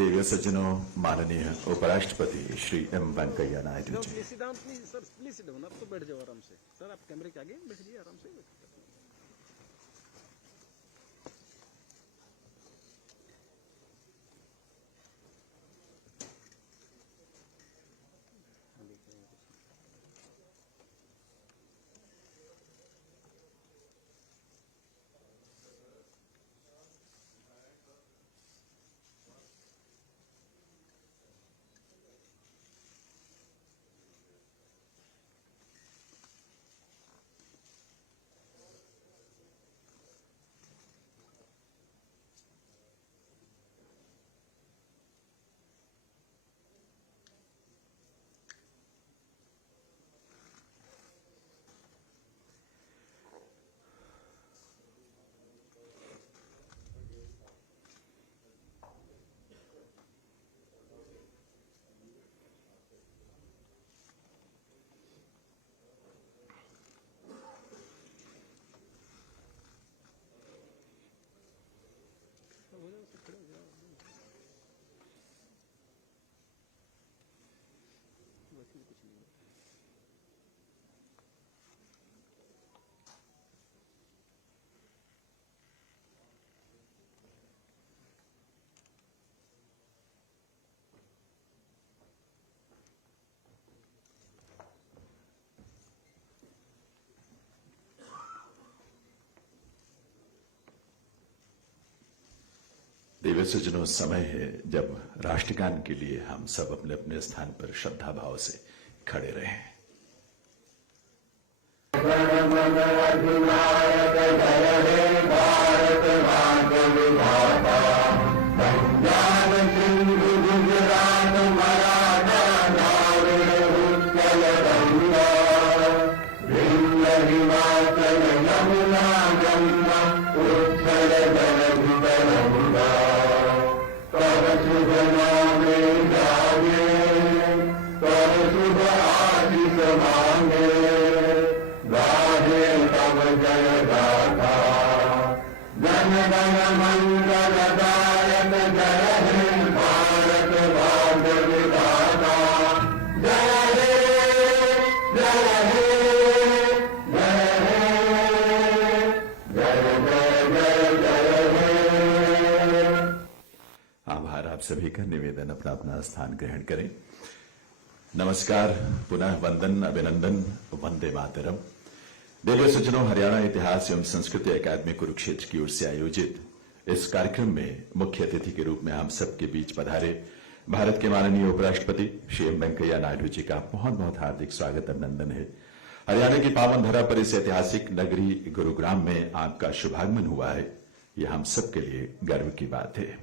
देवी सज्जनों, माननीय उपराष्ट्रपति Shri M Venkaiah Naidu ji. Sir please sit down, आप तो बैठ जाओ आराम से। सर आप कैमरे के आगे बैठ जाइए आराम से। देवी सज्जनों, समय है जब राष्ट्रगान के लिए हम सब अपने अपने स्थान पर श्रद्धा भाव से खड़े रहें। आभार। आप सभी का निवेदन, अपना अपना स्थान ग्रहण करें। नमस्कार, पुनः वंदन, अभिनंदन, वंदे मातरम। देवी सज्जनों, हरियाणा इतिहास एवं संस्कृति अकादमी कुरुक्षेत्र की ओर से आयोजित इस कार्यक्रम में मुख्य अतिथि के रूप में हम सबके बीच पधारे भारत के माननीय उपराष्ट्रपति श्री एम वेंकैया नायडू जी का बहुत बहुत हार्दिक स्वागत, अभिनंदन है। हरियाणा की पावन धरा पर इस ऐतिहासिक नगरी गुरुग्राम में आपका शुभागमन हुआ है, यह हम सबके लिए गर्व की बात है।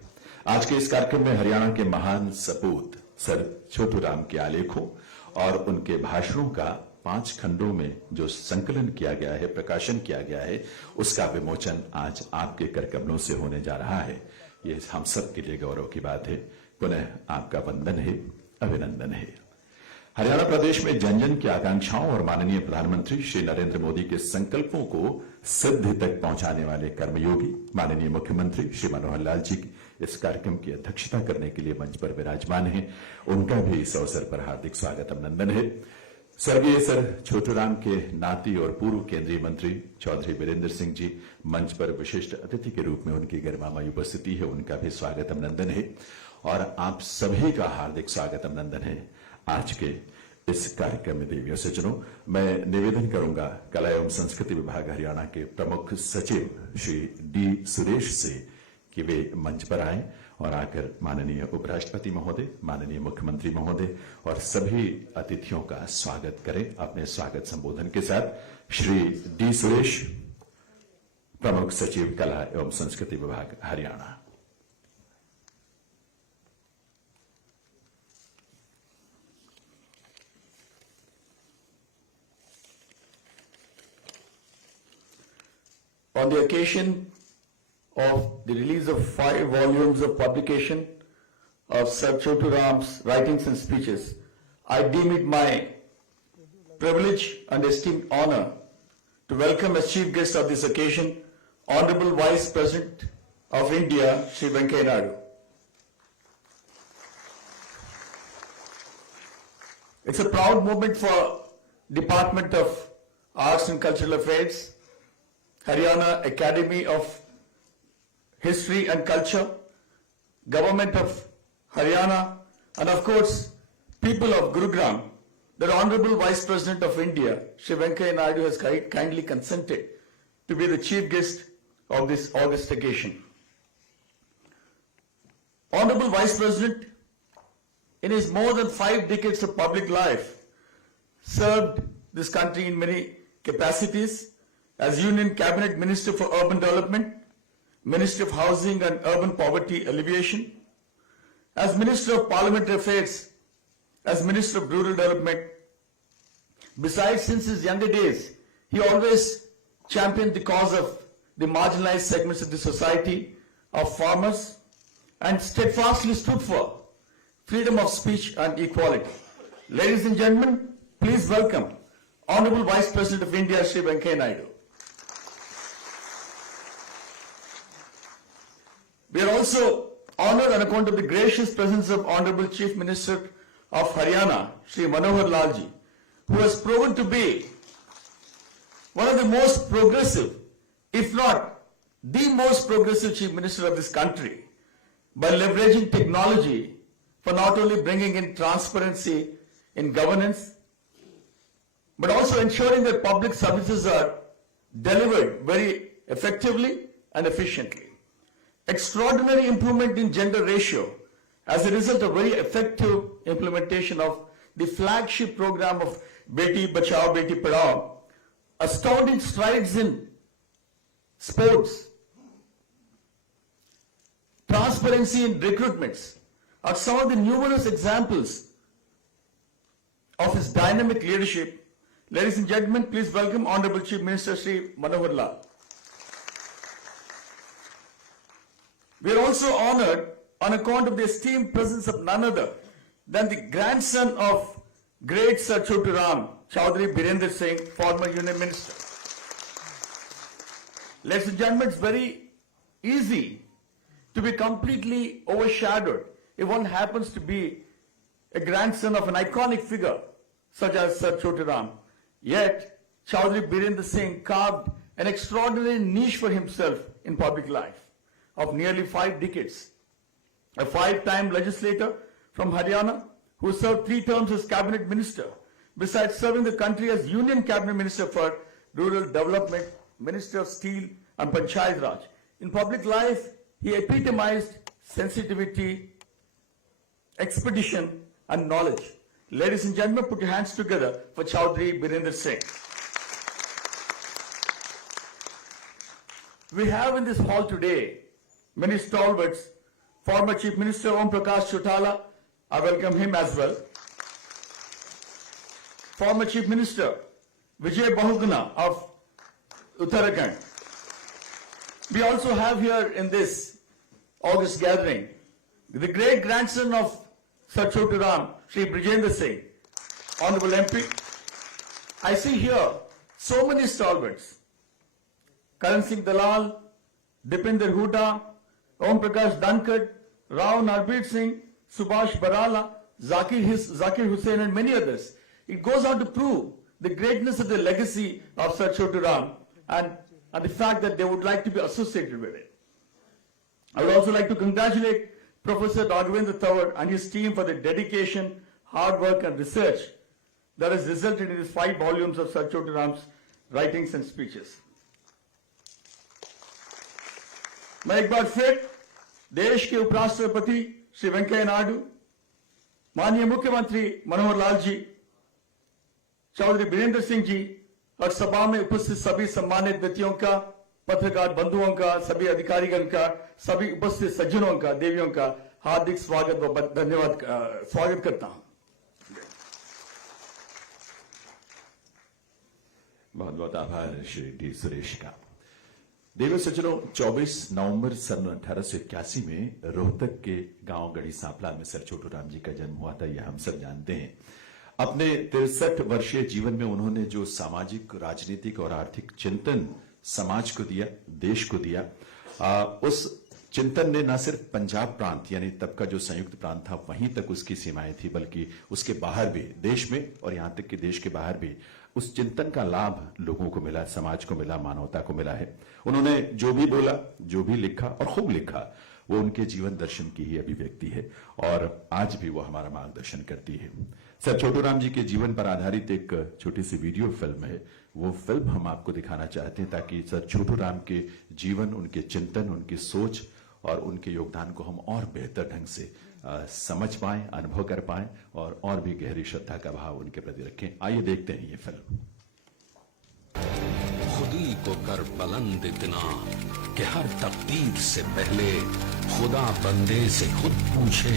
आज के इस कार्यक्रम में हरियाणा के महान सपूत सर छोटूराम के आलेखों और उनके भाषणों का 5 खंडों में जो संकलन किया गया है, प्रकाशन किया गया है, उसका विमोचन आज आपके करकमलों से होने जा रहा है। ये हम सब के लिए गौरव की बात है। पुनः आपका वंदन है, अभिनंदन है। हरियाणा प्रदेश में जन जन की आकांक्षाओं और माननीय प्रधानमंत्री श्री नरेंद्र मोदी के संकल्पों को सिद्धि तक पहुंचाने वाले कर्मयोगी माननीय मुख्यमंत्री श्री मनोहर लाल जी इस कार्यक्रम की अध्यक्षता करने के लिए मंच पर विराजमान हैं। उनका भी इस अवसर पर हार्दिक स्वागत, अभिनंदन है। स्वर्गीय सर छोटूराम के नाती और पूर्व केंद्रीय मंत्री चौधरी वीरेंद्र सिंह जी मंच पर विशिष्ट अतिथि के रूप में उनकी गरिमामयी उपस्थिति है, उनका भी स्वागत, अभिनंदन है। और आप सभी का हार्दिक स्वागत, अभिनंदन है आज के इस कार्यक्रम में। देवी सज्जनों, मैं निवेदन करूंगा कला एवं संस्कृति विभाग हरियाणा के प्रमुख सचिव श्री डी सुरेश से कि वे मंच पर आएं और आकर माननीय उपराष्ट्रपति महोदय, माननीय मुख्यमंत्री महोदय और सभी अतिथियों का स्वागत करें अपने स्वागत संबोधन के साथ। श्री डी सुरेश, प्रमुख सचिव कला एवं संस्कृति विभाग Haryana. On the occasion of the release of 5 volumes of publication of Sir Choturam's writings and speeches, I deem it my privilege and esteemed honor to welcome as chief guest of this occasion Honorable Vice President of India, Sri Venkaiah Naidu. It's a proud moment for Department of Arts and Cultural Affairs, Haryana Academy of History and Culture, Government of Haryana, and of course, people of Gurugram. The Honorable Vice President of India, Shri Venkaiah Naidu, has kindly consented to be the chief guest of this august occasion. Honorable Vice President, in his more than 5 decades of public life, served this country in many capacities as Union Cabinet Minister for Urban Development, Minister of Housing and Urban Poverty Alleviation, as Minister of Parliamentary Affairs, as Minister of Rural Development. Besides, since his younger days, he always championed the cause of the marginalized segments of the society, of farmers, and steadfastly stood for freedom of speech and equality. Ladies and gentlemen, please welcome Honorable Vice President of India, Shri Venkaiah Naidu. We are also honored on account of the gracious presence of Honorable Chief Minister of Haryana, Shri Manohar Lalji, who has proven to be one of the most progressive, if not the most progressive Chief Minister of this country, by leveraging technology for not only bringing in transparency in governance, but also ensuring that public services are delivered very effectively and efficiently. Extraordinary improvement in gender ratio as a result of very effective implementation of the flagship program of Beti Bachao, Beti Padhao, astounding strides in sports, transparency in recruitments are some of the numerous examples of his dynamic leadership. Ladies and gentlemen, please welcome Honorable Chief Minister Shri Manohar Lal. We are also honored on account of the esteemed presence of none other than the grandson of great Sir Chotu Ram, Chaudhary Birender Singh, former Union Minister. Ladies and gentlemen, it's very easy to be completely overshadowed if one happens to be a grandson of an iconic figure such as Sir Chotu Ram. Yet, Chaudhary Birender Singh carved an extraordinary niche for himself in public life of nearly 5 decades. A 5-time legislator from Haryana who served 3 terms as cabinet minister, besides serving the country as Union Cabinet Minister for Rural Development, Minister of Steel and Panchayat Raj. In public life, he epitomized sensitivity, expedition and knowledge. Ladies and gentlemen, put your hands together for Chaudhary Birender Singh. We have in this hall today many stalwarts. Former Chief Minister Om Prakash Chautala, I welcome him as well. Former Chief Minister Vijay Bahuguna of Uttarakhand. We also have here in this August gathering the great grandson of Sir Chotu Ram, Shri Brijendra Singh, Honorable MP. I see here so many stalwarts. Karan Singh Dalal, Dipinder Hooda, Om Prakash Dhankad, Rao Narbir Singh, Subhash Barala, Zakir Hussain and many others. It goes on to prove the greatness of the legacy of Sir Chotu Ram and the fact that they would like to be associated with it. I would also like to congratulate Professor Raghavendra Tawar and his team for the dedication, hard work and research that has resulted in these 5 volumes of Sir Chotu Ram's writings and speeches. मैं एक बार फिर देश के उपराष्ट्रपति श्री वेंकैया नायडू, माननीय मुख्यमंत्री मनोहर लाल जी, चौधरी बीरेंद्र सिंह जी और सभा में उपस्थित सभी सम्मानित व्यक्तियों का, पत्रकार बंधुओं का, सभी अधिकारीगण का, सभी उपस्थित सज्जनों का, देवियों का हार्दिक स्वागत व धन्यवाद स्वागत करता हूं। बहुत बहुत आभार श्री टी सुरेश का। देवी सज्जनों, 24 नवंबर सन 1881 में रोहतक के गांव गढ़ी सांपला में सर छोटू राम जी का जन्म हुआ था, यह हम सब जानते हैं। अपने 63 वर्षीय जीवन में उन्होंने जो सामाजिक, राजनीतिक और आर्थिक चिंतन समाज को दिया, देश को दिया, उस चिंतन ने न सिर्फ पंजाब प्रांत यानी तब का जो संयुक्त प्रांत था वहीं तक उसकी सीमाएं थी, बल्कि उसके बाहर भी, देश में और यहां तक कि देश के बाहर भी उस चिंतन का लाभ लोगों को मिला, समाज को मिला, मानवता को मिला है। उन्होंने जो भी बोला, जो भी लिखा और खूब लिखा, वो उनके जीवन दर्शन की ही अभिव्यक्ति है और आज भी वो हमारा मार्गदर्शन करती है। सर छोटू राम जी के जीवन पर आधारित एक छोटी सी वीडियो फिल्म है, वो फिल्म हम आपको दिखाना चाहते हैं ताकि सर छोटू राम के जीवन, उनके चिंतन, उनकी सोच और उनके योगदान को हम और बेहतर ढंग से समझ पाएं, अनुभव कर पाएं और भी गहरी श्रद्धा का भाव उनके प्रति रखें। आइए देखते हैं ये फिल्म। खुदी को कर बुलंद इतना कि हर तकदीर से पहले खुदा बंदे से खुद पूछे,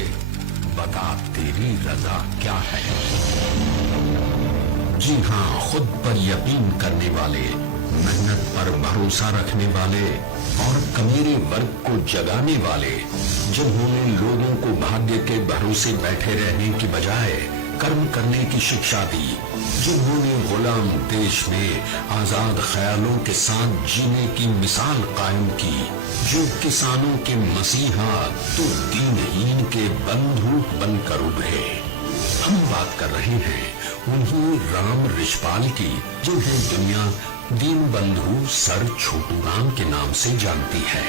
बता तेरी रजा क्या है। जी हाँ, खुद पर यकीन करने वाले, मेहनत पर भरोसा रखने वाले और कमीरे वर्ग को जगाने वाले, जिन्होंने लोगों को भाग्य के भरोसे बैठे रहने की बजाय कर्म करने की शिक्षा दी, जिन्होंने गुलाम देश में आजाद ख्यालों के साथ जीने की मिसाल कायम की, जो किसानों के मसीहा तो दीनहीन के बंधु बनकर उभरे। हम बात कर रहे हैं उन्हीं राम रिछपाल की, जिन्हें दुनिया दीन बंधु सर छोटू राम के नाम से जानती है।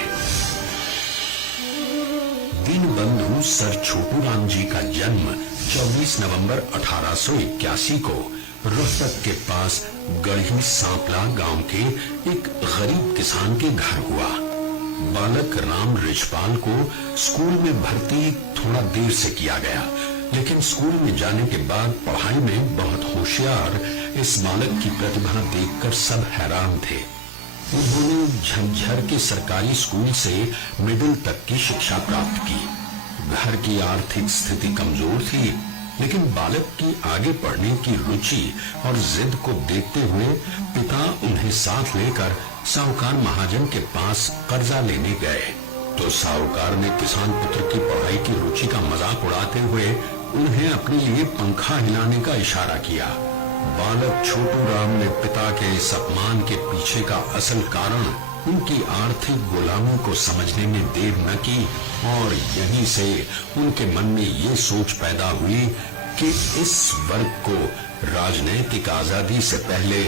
दीन बंधु सर छोटू राम जी का जन्म 24 नवंबर 1881 को रोहतक के पास गढ़ी सांपला गांव के एक गरीब किसान के घर हुआ। बालक राम रिछपाल को स्कूल में भर्ती थोड़ा देर से किया गया, लेकिन स्कूल में जाने के बाद पढ़ाई में बहुत होशियार इस बालक की प्रतिभा देखकर सब हैरान थे। उन्होंने झज्जर के सरकारी स्कूल से मिडिल तक की शिक्षा प्राप्त की। घर की आर्थिक स्थिति कमजोर थी, लेकिन बालक की आगे पढ़ने की रुचि और जिद को देखते हुए पिता उन्हें साथ लेकर साहूकार महाजन के पास कर्जा लेने गए। तो साहूकार ने किसान पुत्र की पढ़ाई की रुचि का मजाक उड़ाते हुए उन्हें अपने लिए पंखा हिलाने का इशारा किया। बालक छोटू राम ने पिता के इस अपमान के पीछे का असल कारण उनकी आर्थिक गुलामी को समझने में देर न की और यहीं से उनके मन में ये सोच पैदा हुई कि इस वर्ग को राजनैतिक आजादी से पहले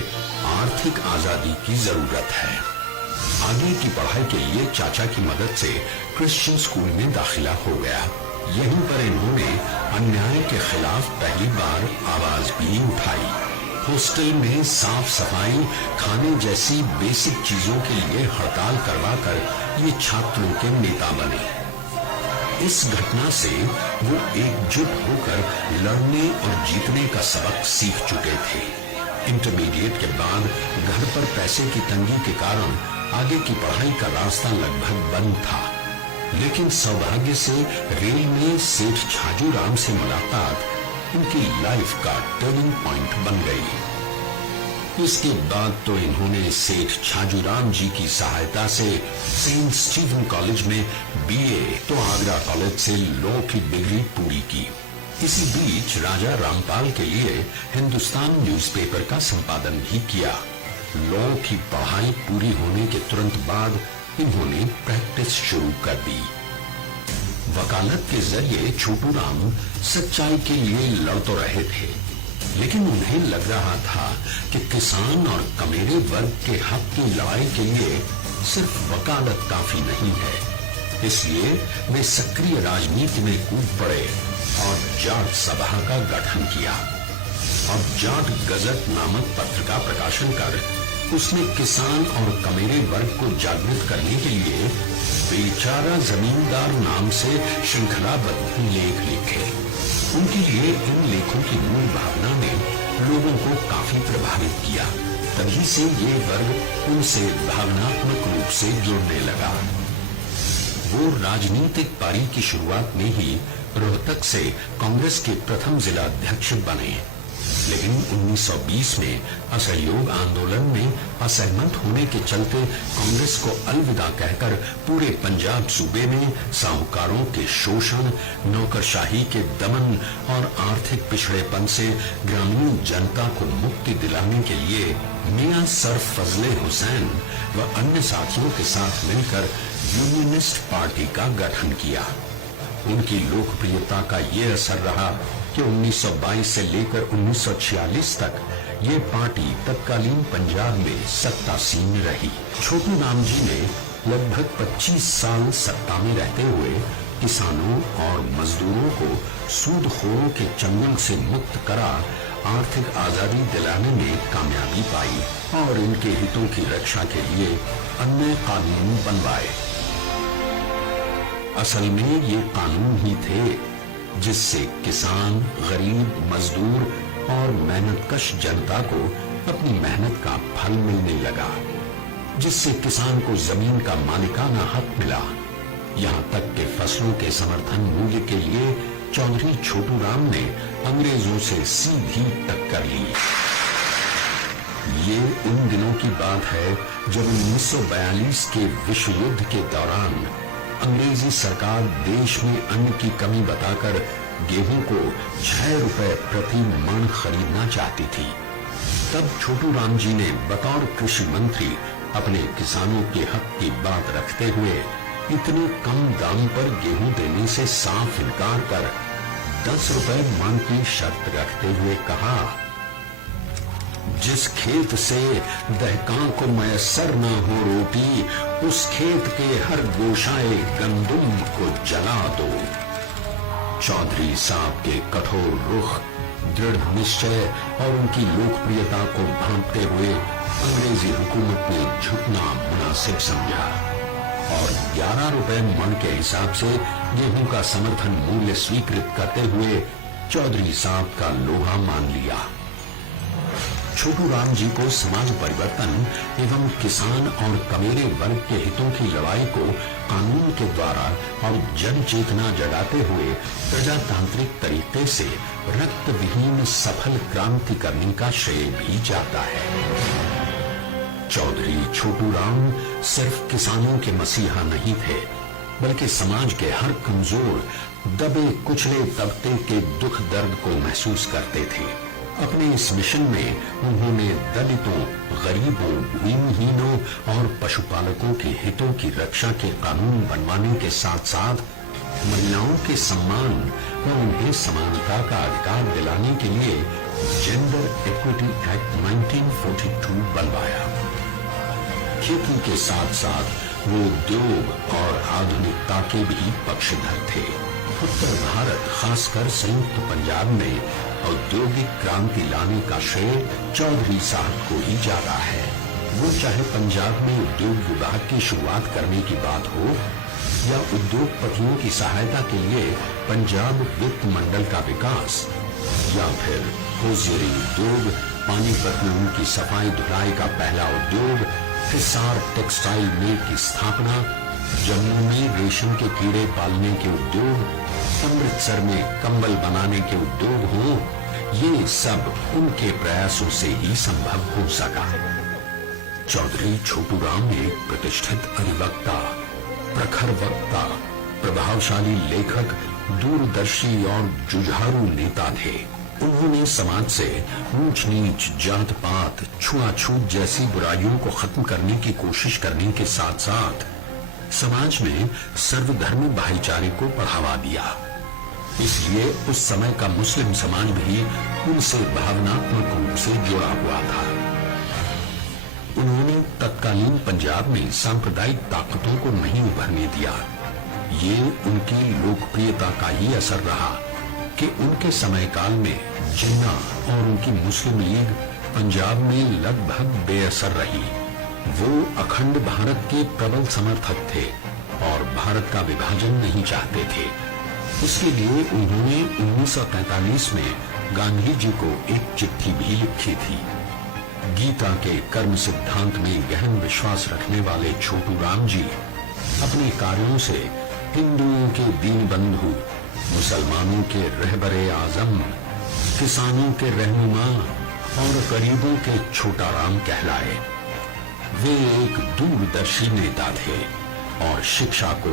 आर्थिक आजादी की जरूरत है। आगे की पढ़ाई के लिए चाचा की मदद से क्रिश्चियन स्कूल में दाखिला हो गया। यहीं पर इन्होंने अन्याय के खिलाफ पहली बार आवाज भी उठाई। हॉस्टल में साफ सफाई, खाने जैसी बेसिक चीजों के लिए हड़ताल करवाकर ये छात्रों के नेता बने। इस घटना से वो एकजुट होकर लड़ने और जीतने का सबक सीख चुके थे। इंटरमीडिएट के बाद घर पर पैसे की तंगी के कारण आगे की पढ़ाई का रास्ता लगभग बंद था, लेकिन सौभाग्य से रेल में सेठ छाजू राम से मुलाकात उनकी लाइफ का टर्निंग पॉइंट बन गई। इसके बाद तो इन्होंने सेठ छाजू राम जी की सहायता से सेंट स्टीफन कॉलेज में बीए तो आगरा कॉलेज से लॉ की डिग्री पूरी की। इसी बीच राजा रामपाल के लिए हिंदुस्तान न्यूज़पेपर का संपादन भी किया। लॉ की पढ़ाई पूरी होने के तुरंत बाद इन्होंने प्रैक्टिस शुरू कर दी। वकालत के जरिए छोटू राम सच्चाई के लिए लड़ तो रहे थे, लेकिन उन्हें लग रहा था कि किसान और कमेरे वर्ग के हक की लड़ाई के लिए सिर्फ वकालत काफी नहीं है। इसलिए वे सक्रिय राजनीति में कूद पड़े और जाट सभा का गठन किया और जाट गजट नामक पत्र का प्रकाशन कर उसने किसान और कमेरे वर्ग को जागृत करने के लिए बेचारा जमींदार नाम से श्रृंखलाबद्ध लेख लिखे। उनके लिए इन लेखों की मूल भावना ने लोगों को काफी प्रभावित किया। तभी से ये वर्ग उनसे भावनात्मक रूप से जुड़ने लगा। वो राजनीतिक पारी की शुरुआत में ही रोहतक से कांग्रेस के प्रथम जिला अध्यक्ष बने, लेकिन 1920 में असहयोग आंदोलन में असहमत होने के चलते कांग्रेस को अलविदा कहकर पूरे पंजाब सूबे में साहूकारों के शोषण, नौकरशाही के दमन और आर्थिक पिछड़ेपन से ग्रामीण जनता को मुक्ति दिलाने के लिए मियां सर फजले हुसैन व अन्य साथियों के साथ मिलकर यूनियनिस्ट पार्टी का गठन किया। उनकी लोकप्रियता का ये असर रहा कि 1922 से लेकर 1946 तक ये पार्टी तत्कालीन पंजाब में सत्तासीन रही। छोटू राम जी ने लगभग 25 साल सत्ता में रहते हुए किसानों और मजदूरों को सूदखोरों के चंगुल से मुक्त करा आर्थिक आजादी दिलाने में कामयाबी पाई और इनके हितों की रक्षा के लिए अन्य कानून बनवाए। असल में ये कानून ही थे जिससे किसान, गरीब, मजदूर और मेहनतकश जनता को अपनी मेहनत का फल मिलने लगा, जिससे किसान को जमीन का मालिकाना हक मिला। यहाँ तक कि फसलों के समर्थन मूल्य के लिए चौधरी छोटू राम ने अंग्रेजों से सीधी टक्कर ली। ये उन दिनों की बात है जब 1942 के विश्व युद्ध के दौरान अंग्रेजी सरकार देश में अन्न की कमी बताकर गेहूं को 6 रुपए प्रति मन खरीदना चाहती थी। तब छोटू राम जी ने बतौर कृषि मंत्री अपने किसानों के हक की बात रखते हुए इतने कम दाम पर गेहूं देने से साफ इनकार कर 10 रुपए मन की शर्त रखते हुए कहा, जिस खेत से दहकां को मयसर न हो रोटी, उस खेत के हर गोशाए गंदुम को जला दो। चौधरी साहब के कठोर रुख, दृढ़ निश्चय और उनकी लोकप्रियता को भांपते हुए अंग्रेजी हुकूमत ने झुकना मुनासिब समझा और 11 रुपए मन के हिसाब से गेहूं का समर्थन मूल्य स्वीकृत करते हुए चौधरी साहब का लोहा मान लिया। छोटू राम जी को समाज परिवर्तन एवं किसान और कमेरे वर्ग के हितों की लड़ाई को कानून के द्वारा और जन चेतना जगाते हुए प्रजातांत्रिक तरीके से रक्त विहीन सफल क्रांति करने का श्रेय भी जाता है। चौधरी छोटू राम सिर्फ किसानों के मसीहा नहीं थे, बल्कि समाज के हर कमजोर, दबे कुचले तबके के दुख दर्द को महसूस करते थे। अपने इस मिशन में उन्होंने दलितों, गरीबों, भूमिहीनों और पशुपालकों के हितों की रक्षा के कानून बनवाने के साथ साथ महिलाओं के सम्मान और उन्हें समानता का अधिकार दिलाने के लिए जेंडर इक्विटी एक्ट 1942 बनवाया। खेती के साथ साथ वो उद्योग और आधुनिकता के भी पक्षधर थे। उत्तर भारत, खासकर संयुक्त पंजाब में औद्योगिक क्रांति लाने का श्रेय चौधरी साहब को ही जाता है। वो चाहे पंजाब में उद्योग विभाग की शुरुआत करने की बात हो या उद्योगपतियों की सहायता के लिए पंजाब वित्त मंडल का विकास, या फिर होजियरी उद्योग, पानीपत में उनकी सफाई धुलाई का पहला उद्योग, हिसार टेक्सटाइल मिल की स्थापना, जम्मू में रेशम के कीड़े पालने के उद्योग, अमृतसर में कंबल बनाने के उद्योग हो, ये सब उनके प्रयासों से ही संभव हो सका। चौधरी छोटू राम एक प्रतिष्ठित अधिवक्ता, प्रखर वक्ता, प्रभावशाली लेखक, दूरदर्शी और जुझारू नेता थे। उन्होंने समाज से ऊंच नीच, जात पात, छुआछूत जैसी बुराइयों को खत्म करने की कोशिश करने के साथ साथ समाज में सर्वधर्म भाईचारे को बढ़ावा दिया। इसलिए उस समय का मुस्लिम समाज भी उनसे भावनात्मक रूप से जुड़ा हुआ था। उन्होंने तत्कालीन पंजाब में सांप्रदायिक ताकतों को नहीं उभरने दिया। ये उनकी लोकप्रियता का ही असर रहा कि उनके समयकाल में जिन्ना और उनकी मुस्लिम लीग पंजाब में लगभग बेअसर रही। वो अखंड भारत के प्रबल समर्थक थे और भारत का विभाजन नहीं चाहते थे। इसके लिए उन्होंने 1943 में गांधी जी को एक चिट्ठी भी लिखी थी। गीता के कर्म सिद्धांत में गहन विश्वास रखने वाले छोटू राम जी अपने कार्यों से हिंदुओं के दीन बंधु, मुसलमानों के रहबरे आजम, किसानों के रहनुमा और गरीबों के छोटा राम कहलाए। वे एक दूरदर्शी नेता थे और शिक्षा को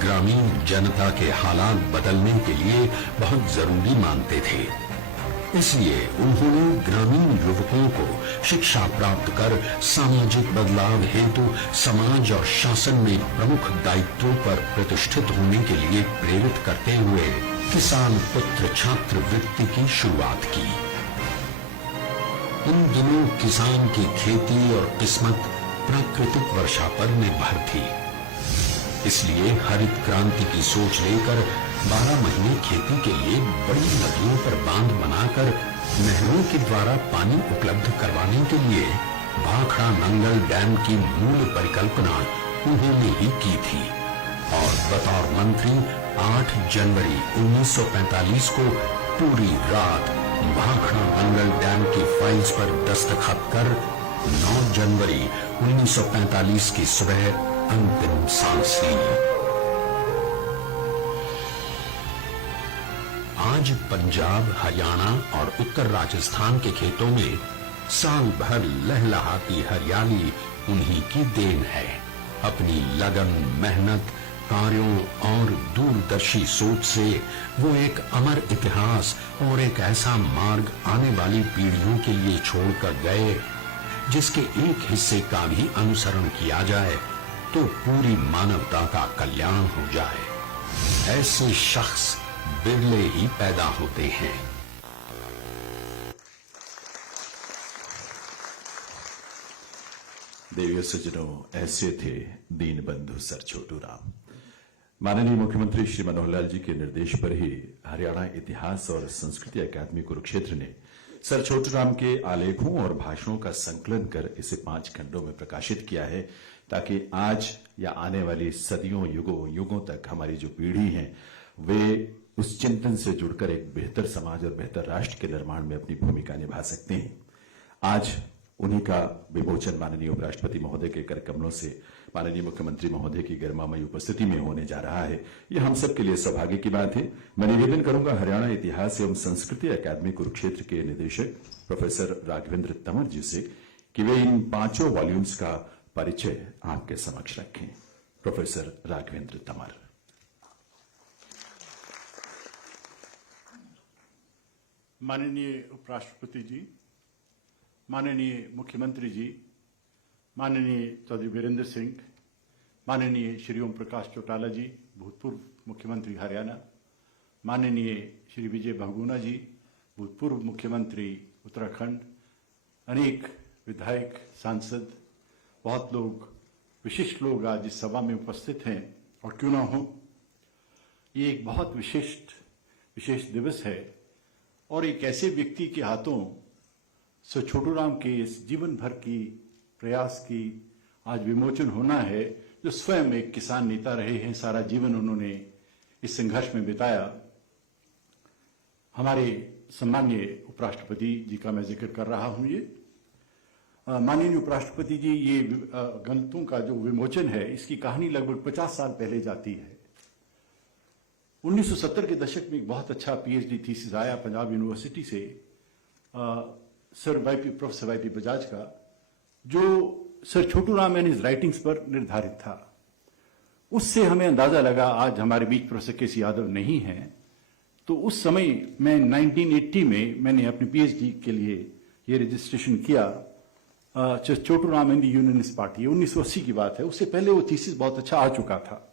ग्रामीण जनता के हालात बदलने के लिए बहुत जरूरी मानते थे। इसलिए उन्होंने ग्रामीण युवकों को शिक्षा प्राप्त कर सामाजिक बदलाव हेतु समाज और शासन में प्रमुख दायित्वों पर प्रतिष्ठित होने के लिए प्रेरित करते हुए किसान पुत्र छात्रवृत्ति की शुरुआत की। इन दिनों किसान की खेती और किस्मत प्राकृतिक वर्षा पर निर्भर थी, इसलिए हरित क्रांति की सोच लेकर 12 महीने खेती के लिए बड़ी नदियों पर बांध बनाकर नहरों के द्वारा पानी उपलब्ध करवाने के लिए भाखड़ा नंगल डैम की मूल परिकल्पना उन्होंने ही की थी और बतौर मंत्री 8 जनवरी 1945 को पूरी रात भाखड़ा नंगल डैम की फाइल्स पर दस्तखत कर 9 जनवरी 1945 की सुबह अंतिम सांस ली। आज पंजाब, हरियाणा और उत्तर राजस्थान के खेतों में साल भर लहलहाती हरियाली उन्हीं की देन है। अपनी लगन, मेहनत, कार्यों और दूरदर्शी सोच से वो एक अमर इतिहास और एक ऐसा मार्ग आने वाली पीढ़ियों के लिए छोड़कर गए जिसके एक हिस्से का भी अनुसरण किया जाए तो पूरी मानवता का कल्याण हो जाए। ऐसे शख्स बिरले ही पैदा होते हैं। देवियों सज्जनों, ऐसे थे दीनबंधु सर छोटू राम। माननीय मुख्यमंत्री श्री मनोहर लाल जी के निर्देश पर ही हरियाणा इतिहास और संस्कृति अकादमी कुरुक्षेत्र ने सर छोटू राम के आलेखों और भाषणों का संकलन कर इसे 5 खंडों में प्रकाशित किया है, ताकि आज या आने वाली सदियों, युगों तक हमारी जो पीढ़ी है वे उस चिंतन से जुड़कर एक बेहतर समाज और बेहतर राष्ट्र के निर्माण में अपनी भूमिका निभा सकते हैं। आज उन्हीं का विमोचन माननीय उपराष्ट्रपति महोदय के कर कमलों से माननीय मुख्यमंत्री महोदय की गरिमामयी उपस्थिति में होने जा रहा है। यह हम सब के लिए सौभाग्य की बात है। मैं निवेदन करूंगा हरियाणा इतिहास एवं संस्कृति अकादमी कुरुक्षेत्र के निदेशक प्रोफेसर राघवेंद्र तंवर जी से कि वे इन 5 वॉल्यूम्स का परिचय आपके समक्ष रखें। प्रोफेसर राघवेंद्र तंवर। माननीय उपराष्ट्रपति जी, माननीय मुख्यमंत्री जी, माननीय चौधरी वीरेंद्र सिंह, माननीय श्री ओम प्रकाश चौटाला जी, भूतपूर्व मुख्यमंत्री हरियाणा, माननीय श्री विजय बहुगुणा जी, भूतपूर्व मुख्यमंत्री उत्तराखंड, अनेक विधायक, सांसद, बहुत लोग, विशिष्ट लोग आज इस सभा में उपस्थित हैं और क्यों ना हो, ये एक बहुत विशेष दिवस है और एक ऐसे व्यक्ति के हाथों सर छोटू राम के इस जीवन भर की प्रयास की आज विमोचन होना है, जो स्वयं एक किसान नेता रहे हैं। सारा जीवन उन्होंने इस संघर्ष में बिताया। हमारे सम्माननीय उपराष्ट्रपति जी का मैं जिक्र कर रहा हूं। ये माननीय उपराष्ट्रपति जी, ये ग्रंथों का जो विमोचन है, इसकी कहानी लगभग 50 साल पहले जाती है। 1970 के दशक में एक बहुत अच्छा पीएचडी थीसिस आया पंजाब यूनिवर्सिटी से प्रोफेसर वाईपी बजाज का, जो sir Chhotu Ram and his writings पर निर्धारित था। उससे हमें अंदाजा लगा, आज हमारे बीच प्रोफेसर केसी यादव नहीं है, तो उस समय मैं 1980 में मैंने अपनी पीएचडी के लिए ये रजिस्ट्रेशन किया, Chhotu Ram and the Unionist Party. 1980 की बात है। उससे पहले वो थीसिस बहुत अच्छा आ चुका था।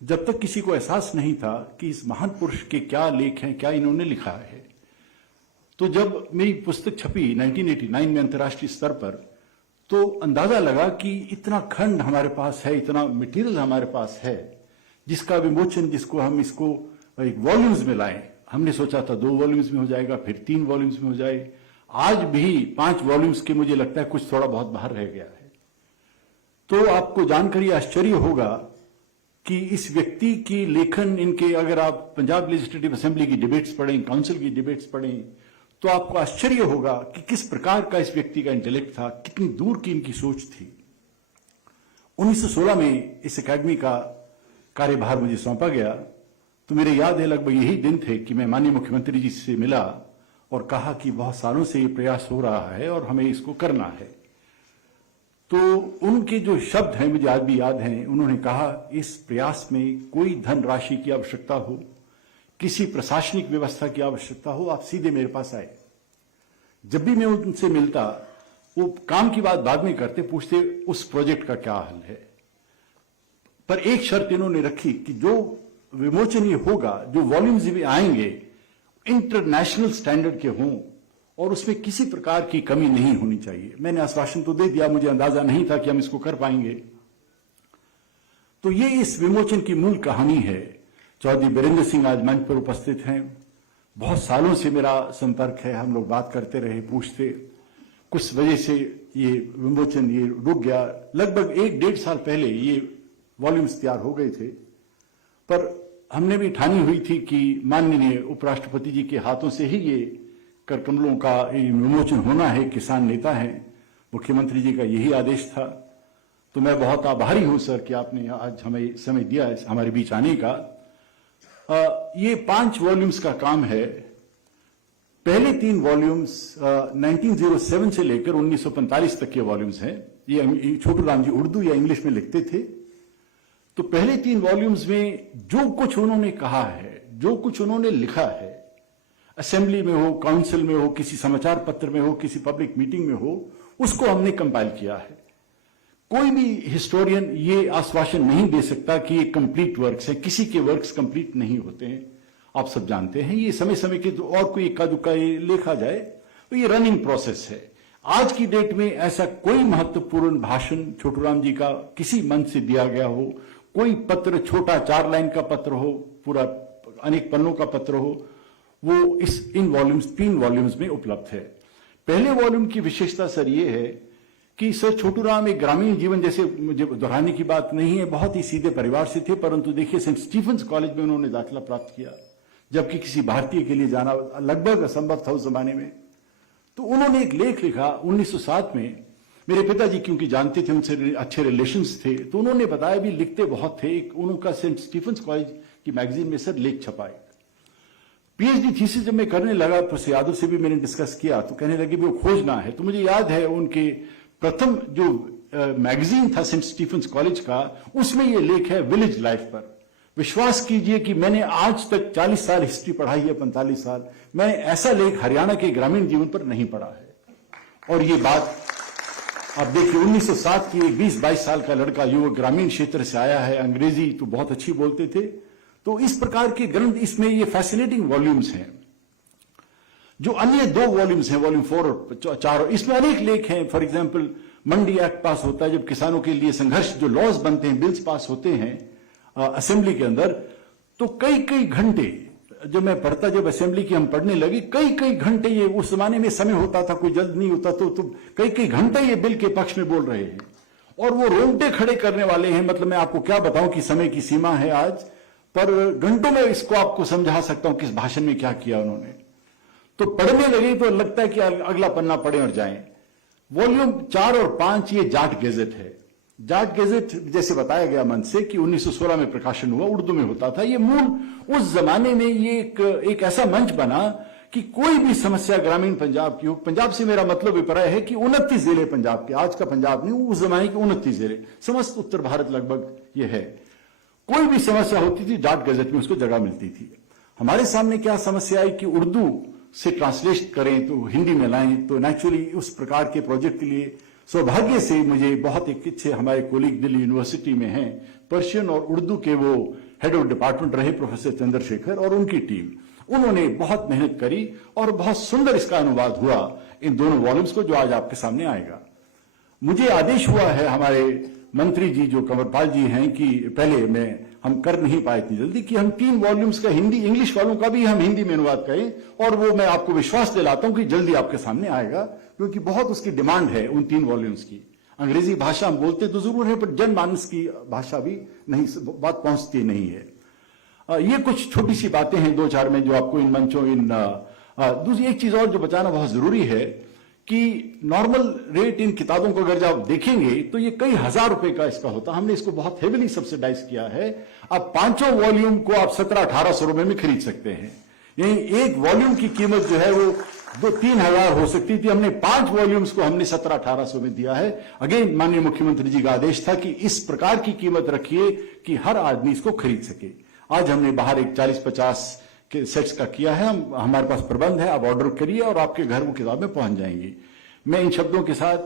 जब तक किसी को एहसास नहीं था कि इस महान पुरुष के क्या लेख हैं, क्या इन्होंने लिखा है, तो जब मेरी पुस्तक छपी 1989 में अंतर्राष्ट्रीय स्तर पर, तो अंदाजा लगा कि इतना खंड हमारे पास है, इतना मटेरियल हमारे पास है, जिसका विमोचन, जिसको हम इसको एक वॉल्यूम्स में लाएं। हमने सोचा था 2 वॉल्यूम्स में हो जाएगा, फिर 3 वॉल्यूम्स में हो जाए। आज भी 5 वॉल्यूम्स के मुझे लगता है कुछ थोड़ा बहुत बाहर रह गया है। तो आपको जानकर ये आश्चर्य होगा कि इस व्यक्ति की लेखन, इनके अगर आप पंजाब लेजिस्लेटिव असेंबली की डिबेट्स पढ़ें, काउंसिल की डिबेट्स पढ़ें, तो आपको आश्चर्य होगा कि किस प्रकार का इस व्यक्ति का इंटेलेक्ट था, कितनी दूर की इनकी सोच थी। 1916 में इस एकेडमी का कार्यभार मुझे सौंपा गया, तो मेरे याद है लगभग यही दिन थे कि मैं माननीय मुख्यमंत्री जी से मिला और कहा कि बहुत सालों से ये प्रयास हो रहा है और हमें इसको करना है। तो उनके जो शब्द हैं मुझे आज भी याद हैं। उन्होंने कहा, इस प्रयास में कोई धनराशि की आवश्यकता हो, किसी प्रशासनिक व्यवस्था की आवश्यकता हो, आप सीधे मेरे पास आए। जब भी मैं उनसे मिलता, वो काम की बात बाद में करते, पूछते उस प्रोजेक्ट का क्या हल है। पर एक शर्त इन्होंने रखी कि जो विमोचन ये होगा, जो वॉल्यूम्स भी आएंगे, इंटरनेशनल स्टैंडर्ड के हों और उसमें किसी प्रकार की कमी नहीं होनी चाहिए। मैंने आश्वासन तो दे दिया, मुझे अंदाजा नहीं था कि हम इसको कर पाएंगे। तो ये इस विमोचन की मूल कहानी है। चौधरी बीरेंद्र सिंह आज मंच पर उपस्थित हैं। बहुत सालों से मेरा संपर्क है, हम लोग बात करते रहे, पूछते। कुछ वजह से ये विमोचन ये रुक गया। लगभग 1-1.5 साल पहले ये वॉल्यूम्स तैयार हो गए थे, पर हमने भी ठानी हुई थी कि माननीय उपराष्ट्रपति जी के हाथों से ही ये कर कमलों का विमोचन होना है। किसान नेता हैं, मुख्यमंत्री जी का यही आदेश था। तो मैं बहुत आभारी हूं सर कि आपने आज हमें समय दिया है हमारे बीच आने का। ये 5 वॉल्यूम्स का काम है। पहले 3 वॉल्यूम्स 1907 से लेकर 1945 तक के वॉल्यूम्स हैं। ये छोटू राम जी उर्दू या इंग्लिश में लिखते थे। तो पहले 3 वॉल्यूम्स में जो कुछ उन्होंने कहा है, जो कुछ उन्होंने लिखा है, असेंबली में हो, काउंसिल में हो, किसी समाचार पत्र में हो, किसी पब्लिक मीटिंग में हो, उसको हमने कंपाइल किया है। कोई भी हिस्टोरियन ये आश्वासन नहीं दे सकता कि ये कंप्लीट वर्क्स है। किसी के वर्क्स कंप्लीट नहीं होते हैं, आप सब जानते हैं। ये समय समय के और कोई इक्का दुक्का ये लिखा जाए तो ये रनिंग प्रोसेस है। आज की डेट में ऐसा कोई महत्वपूर्ण भाषण छोटू राम जी का किसी मंच से दिया गया हो, कोई पत्र छोटा 4 लाइन का पत्र हो, पूरा अनेक पन्नों का पत्र हो, वो इन वॉल्यूम्स 3 वॉल्यूम्स में उपलब्ध है। पहले वॉल्यूम की विशेषता सर ये है कि सर छोटू राम एक ग्रामीण जीवन, जैसे मुझे दोहराने की बात नहीं है, बहुत ही सीधे परिवार से थे, परंतु देखिए सेंट स्टीफेंस कॉलेज में उन्होंने दाखिला प्राप्त किया, जबकि किसी भारतीय के लिए जाना लगभग असंभव था उस जमाने में। तो उन्होंने एक लेख लिखा 1907 में। मेरे पिताजी क्योंकि जानते थे, उनसे अच्छे रिलेशंस थे, तो उन्होंने बताया भी लिखते बहुत थे। एक उनका सेंट स्टीफेंस कॉलेज की मैगजीन में सर लेख छपाए। पीएचडी थीसिस जब मैं करने लगा, प्रोफेसर यादव से भी मैंने डिस्कस किया, तो कहने लगे भी वो खोजना है। तो मुझे याद है उनके प्रथम जो मैगजीन था सेंट स्टीफेंस कॉलेज का, उसमें ये लेख है विलेज लाइफ पर। विश्वास कीजिए कि मैंने आज तक 40 साल हिस्ट्री पढ़ाई है, 45 साल, मैंने ऐसा लेख हरियाणा के ग्रामीण जीवन पर नहीं पढ़ा है। और ये बात आप देखिए 1907 की एक 20-22 साल का लड़का युवक ग्रामीण क्षेत्र से आया है, अंग्रेजी तो बहुत अच्छी बोलते थे। तो इस प्रकार के ग्रंथ, इसमें ये फैसिनेटिंग वॉल्यूम्स हैं। जो अन्य 2 वॉल्यूम्स हैं, वॉल्यूम 4 और 4, इसमें अनेक लेख हैं। फॉर एग्जांपल मंडी एक्ट पास होता है, जब किसानों के लिए संघर्ष, जो लॉज बनते हैं, बिल्स पास होते हैं असेंबली के अंदर, तो कई घंटे जब मैं पढ़ता, जब असेंबली की हम पढ़ने लगे, कई घंटे, ये उस जमाने में समय होता था, कोई जल्द नहीं होता, तो कई घंटे ये बिल के पक्ष में बोल रहे हैं और वो रोंगटे खड़े करने वाले हैं। मतलब मैं आपको क्या बताऊं कि समय की सीमा है आज, पर घंटों में इसको आपको समझा सकता हूं किस भाषण में क्या किया उन्होंने। तो पढ़ने लगे तो लगता है कि अगला पन्ना पढ़े और जाएं। वॉल्यूम 4 और 5 ये जाट गेजेट है। जाट गेजेट जैसे बताया गया मन से कि 1916 में प्रकाशन हुआ, उर्दू में होता था। ये मूल उस जमाने में ये एक ऐसा मंच बना कि कोई भी समस्या ग्रामीण पंजाब की हो, पंजाब से मेरा मतलब अभिप्राय है कि 29 जिले पंजाब के, आज का पंजाब नहीं, उस जमाने के 29 जिले, समस्त उत्तर भारत लगभग ये है। कोई भी समस्या होती थी, जाट गजट में उसको जगह मिलती थी। हमारे सामने क्या समस्या आई कि उर्दू से ट्रांसलेट करें तो हिंदी में लाएं, तो नेचुरली उस प्रकार के प्रोजेक्ट के लिए सौभाग्य से मुझे बहुत एक अच्छे हमारे कोलीग दिल्ली यूनिवर्सिटी में हैं, पर्शियन और उर्दू के वो हेड ऑफ डिपार्टमेंट रहे प्रोफेसर चंद्रशेखर और उनकी टीम, उन्होंने बहुत मेहनत करी और बहुत सुंदर इसका अनुवाद हुआ इन दोनों वॉल्यूम्स को, जो आज आपके सामने आएगा। मुझे आदेश हुआ है हमारे मंत्री जी जो कंवरपाल जी हैं कि पहले हम कर नहीं पाए इतनी जल्दी कि हम 3 वॉल्यूम्स का हिंदी, इंग्लिश वालों का भी हम हिंदी में अनुवाद करें, और वो मैं आपको विश्वास दिलाता हूं कि जल्दी आपके सामने आएगा, क्योंकि बहुत उसकी डिमांड है उन 3 वॉल्यूम्स की। अंग्रेजी भाषा हम बोलते तो जरूर है, पर जनमानस की भाषा भी नहीं, बात पहुंचती नहीं है। ये कुछ छोटी सी बातें हैं 2-4 में जो आपको इन मंचों, दूसरी एक चीज और जो बताना बहुत जरूरी है कि नॉर्मल रेट इन किताबों को अगर आप देखेंगे तो ये कई हजार रुपए का इसका होता। हमने इसको बहुत हेविली सब्सिडाइज किया है। अब 5 वॉल्यूम को आप 1700-1800 रुपए में खरीद सकते हैं। यानी एक वॉल्यूम की कीमत जो है वो 2-3 हजार हो सकती थी, हमने 5 वॉल्यूम्स को हमने 1700-1800 में दिया है। अगेन माननीय मुख्यमंत्री जी का आदेश था कि इस प्रकार की कीमत रखिए कि हर आदमी इसको खरीद सके। आज हमने बाहर एक 40-50 के सेट्स का किया है। हमारे पास प्रबंध है, आप ऑर्डर करिए और आपके घर वो किताबें पहुंच जाएंगी। मैं इन शब्दों के साथ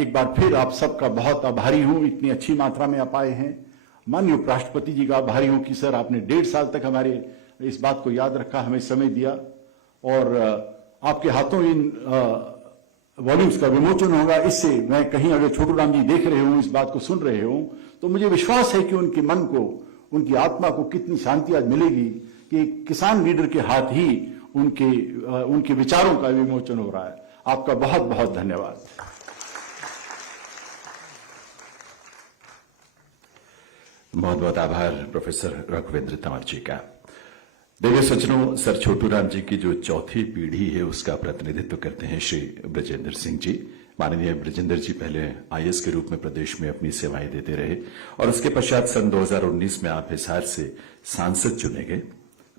एक बार फिर आप सबका बहुत आभारी हूं, इतनी अच्छी मात्रा में आप आए हैं। माननीय उपराष्ट्रपति जी का आभारी हूं कि सर आपने 1.5 साल तक हमारे इस बात को याद रखा, हमें समय दिया, और आपके हाथों इन वॉल्यूम्स का विमोचन होगा। इससे मैं कहीं अगर छोटू राम जी देख रहे हूं, इस बात को सुन रहे हो, तो मुझे विश्वास है कि उनके मन को, उनकी आत्मा को कितनी शांति आज मिलेगी कि किसान लीडर के हाथ ही उनके विचारों का विमोचन हो रहा है। आपका बहुत बहुत धन्यवाद। बहुत बहुत आभार प्रोफेसर रघुवेंद्र तंवर जी का। देवी सज्जनों, सर छोटू राम जी की जो चौथी पीढ़ी है उसका प्रतिनिधित्व करते हैं श्री ब्रजेंद्र सिंह जी। माननीय ब्रजेंद्र जी पहले आईएएस के रूप में प्रदेश में अपनी सेवाएं देते रहे और उसके पश्चात सन 2019 में आप हिसार से सांसद चुने गए।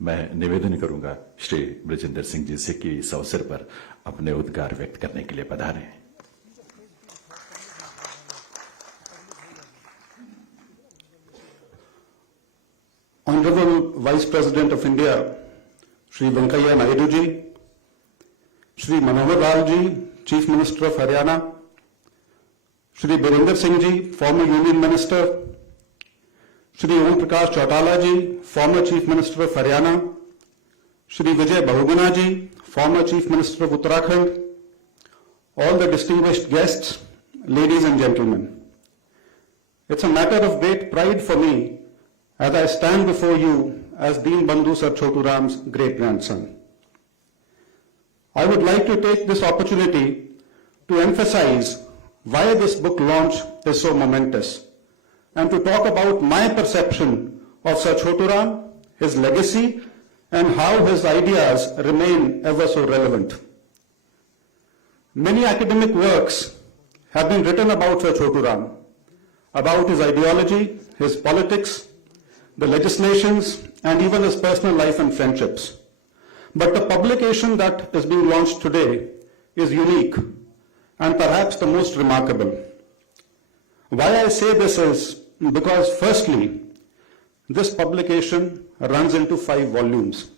मैं निवेदन करूंगा श्री ब्रजेंद्र सिंह जी से कि इस अवसर पर अपने उद्गार व्यक्त करने के लिए पधारें। Honorable Vice President of India, Shri Venkaiah Naidu ji, Shri Manohar Lal ji, Chief Minister of Haryana, Shri Birender Singh ji, former Union Minister, Shri Om Prakash Chautala ji, former Chief Minister of Haryana, Shri Vijay Bahuguna ji, former Chief Minister of Uttarakhand, all the distinguished guests, ladies and gentlemen. It's a matter of great pride for me as I stand before you as Deen Bandhu Sir Chotu Ram's great-grandson. I would like to take this opportunity to emphasize why this book launch is so momentous and to talk about my perception of Sir Chotu Ram, his legacy, and how his ideas remain ever so relevant. Many academic works have been written about Sir Chotu Ram, about his ideology, his politics, the legislations, and even his personal life and friendships. But the publication that is being launched today is unique and perhaps the most remarkable. Why I say this is because, firstly, this publication runs into 5 volumes.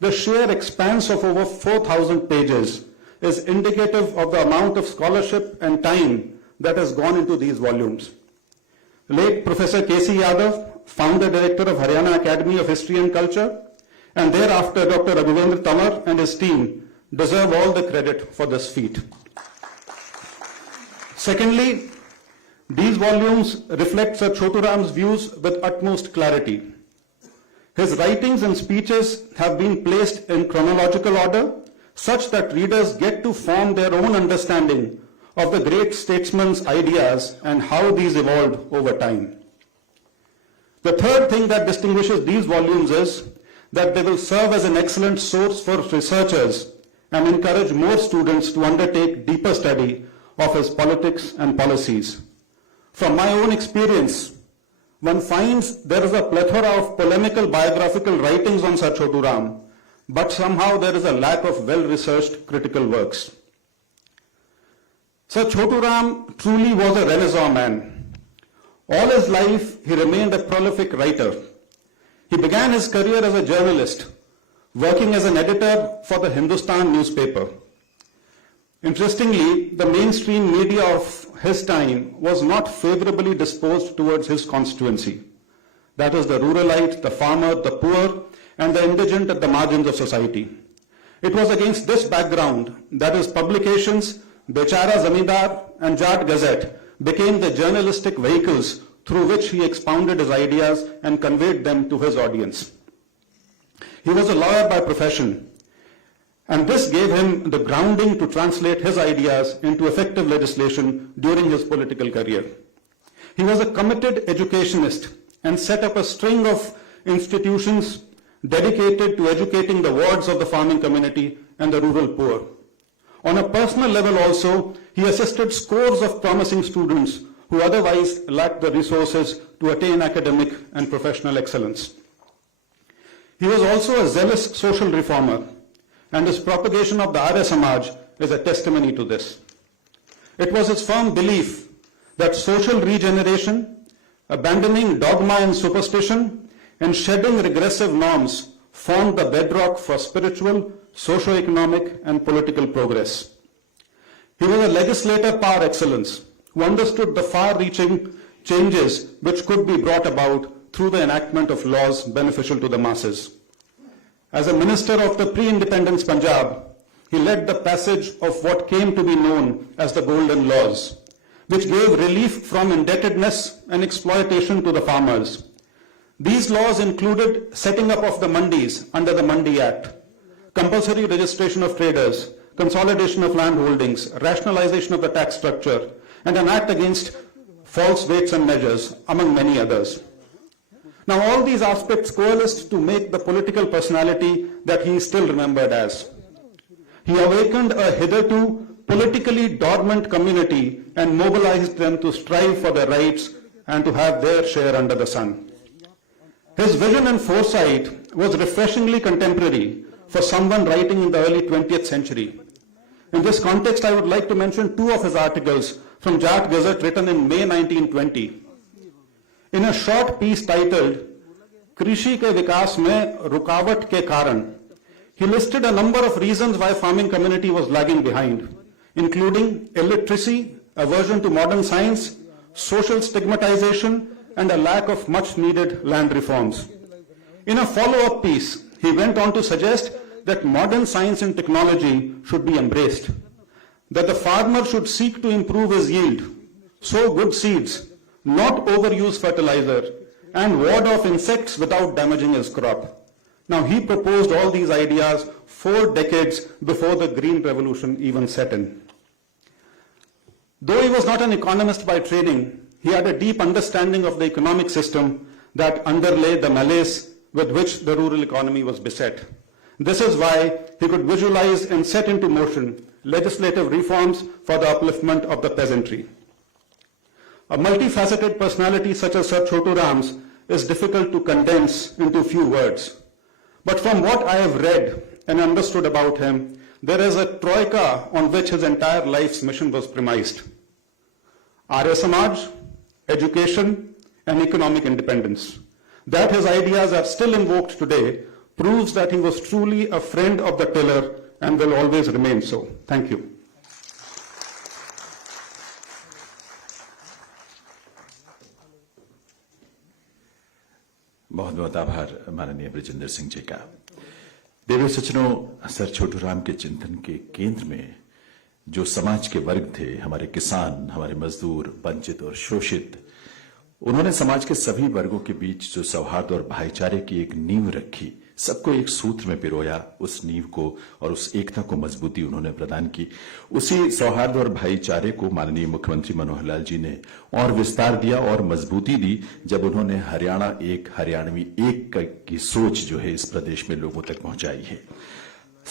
The sheer expanse of over 4,000 pages is indicative of the amount of scholarship and time that has gone into these volumes. Late Professor K.C. Yadav, founder director of Haryana Academy of History and Culture, and thereafter Dr. Raghavendra Tamar and his team deserve all the credit for this feat. Secondly, these volumes reflect Sir Chotu Ram's views with utmost clarity. His writings and speeches have been placed in chronological order such that readers get to form their own understanding of the great statesman's ideas and how these evolved over time. The third thing that distinguishes these volumes is that they will serve as an excellent source for researchers and encourage more students to undertake deeper study of his politics and policies. From my own experience, one finds there is a plethora of polemical biographical writings on Sir Chotu Ram, but somehow there is a lack of well-researched critical works. Sir Chotu Ram truly was a Renaissance man. All his life, he remained a prolific writer. He began his career as a journalist, working as an editor for the Hindustan newspaper. Interestingly, the mainstream media of his time was not favorably disposed towards his constituency. That is, the ruralite, the farmer, the poor, and the indigent at the margins of society. It was against this background that his publications, Bechara Zamindar and Jat Gazette, became the journalistic vehicles through which he expounded his ideas and conveyed them to his audience. He was a lawyer by profession, and this gave him the grounding to translate his ideas into effective legislation during his political career. He was a committed educationist and set up a string of institutions dedicated to educating the wards of the farming community and the rural poor. On a personal level also, he assisted scores of promising students who otherwise lacked the resources to attain academic and professional excellence. He was also a zealous social reformer, and his propagation of the Arya Samaj is a testimony to this. It was his firm belief that social regeneration, abandoning dogma and superstition, and shedding regressive norms formed the bedrock for spiritual, socio-economic, and political progress. He was a legislator par excellence who understood the far-reaching changes which could be brought about through the enactment of laws beneficial to the masses. As a minister of the pre-independence Punjab, he led the passage of what came to be known as the Golden Laws, which gave relief from indebtedness and exploitation to the farmers. These laws included setting up of the mandis under the Mandi Act, compulsory registration of traders, consolidation of land holdings, rationalization of the tax structure, and an act against false weights and measures, among many others. Now, all these aspects coalesced to make the political personality that he is still remembered as. He awakened a hitherto politically dormant community and mobilized them to strive for their rights and to have their share under the sun. His vision and foresight was refreshingly contemporary for someone writing in the early 20th century. In this context, I would like to mention two of his articles from Jat Gazette written in May 1920. In a short piece titled "Krishi ke vikas mein rukavat ke karan," he listed a number of reasons why farming community was lagging behind, including illiteracy, aversion to modern science, social stigmatization, and a lack of much needed land reforms. In a follow-up piece, he went on to suggest that modern science and technology should be embraced, that the farmer should seek to improve his yield, sow good seeds, not overuse fertilizer, and ward off insects without damaging his crop. Now, he proposed all these ideas 4 decades before the Green Revolution even set in. Though he was not an economist by training, he had a deep understanding of the economic system that underlay the malaise with which the rural economy was beset. This is why he could visualize and set into motion legislative reforms for the upliftment of the peasantry. A multifaceted personality such as Sir Chotu Ram's is difficult to condense into few words. But from what I have read and understood about him, there is a troika on which his entire life's mission was premised: Arya Samaj, education, and economic independence. That his ideas are still invoked today proves that he was truly a friend of the tiller and will always remain so. Thank you. बहुत बहुत आभार माननीय ब्रिजेंद्र सिंह जी का। देवी सज्जनों, sir Chhotu Ram के चिंतन के केंद्र में जो समाज के वर्ग थे, हमारे किसान, हमारे मजदूर, वंचित और शोषित, उन्होंने समाज के सभी वर्गों के बीच जो सौहार्द और भाईचारे की एक नींव रखी, सबको एक सूत्र में पिरोया, उस नींव को और उस एकता को मजबूती उन्होंने प्रदान की। उसी सौहार्द और भाईचारे को माननीय मुख्यमंत्री मनोहर लाल जी ने और विस्तार दिया और मजबूती दी जब उन्होंने हरियाणा एक, हरियाणवी एक की सोच जो है इस प्रदेश में लोगों तक पहुंचाई है।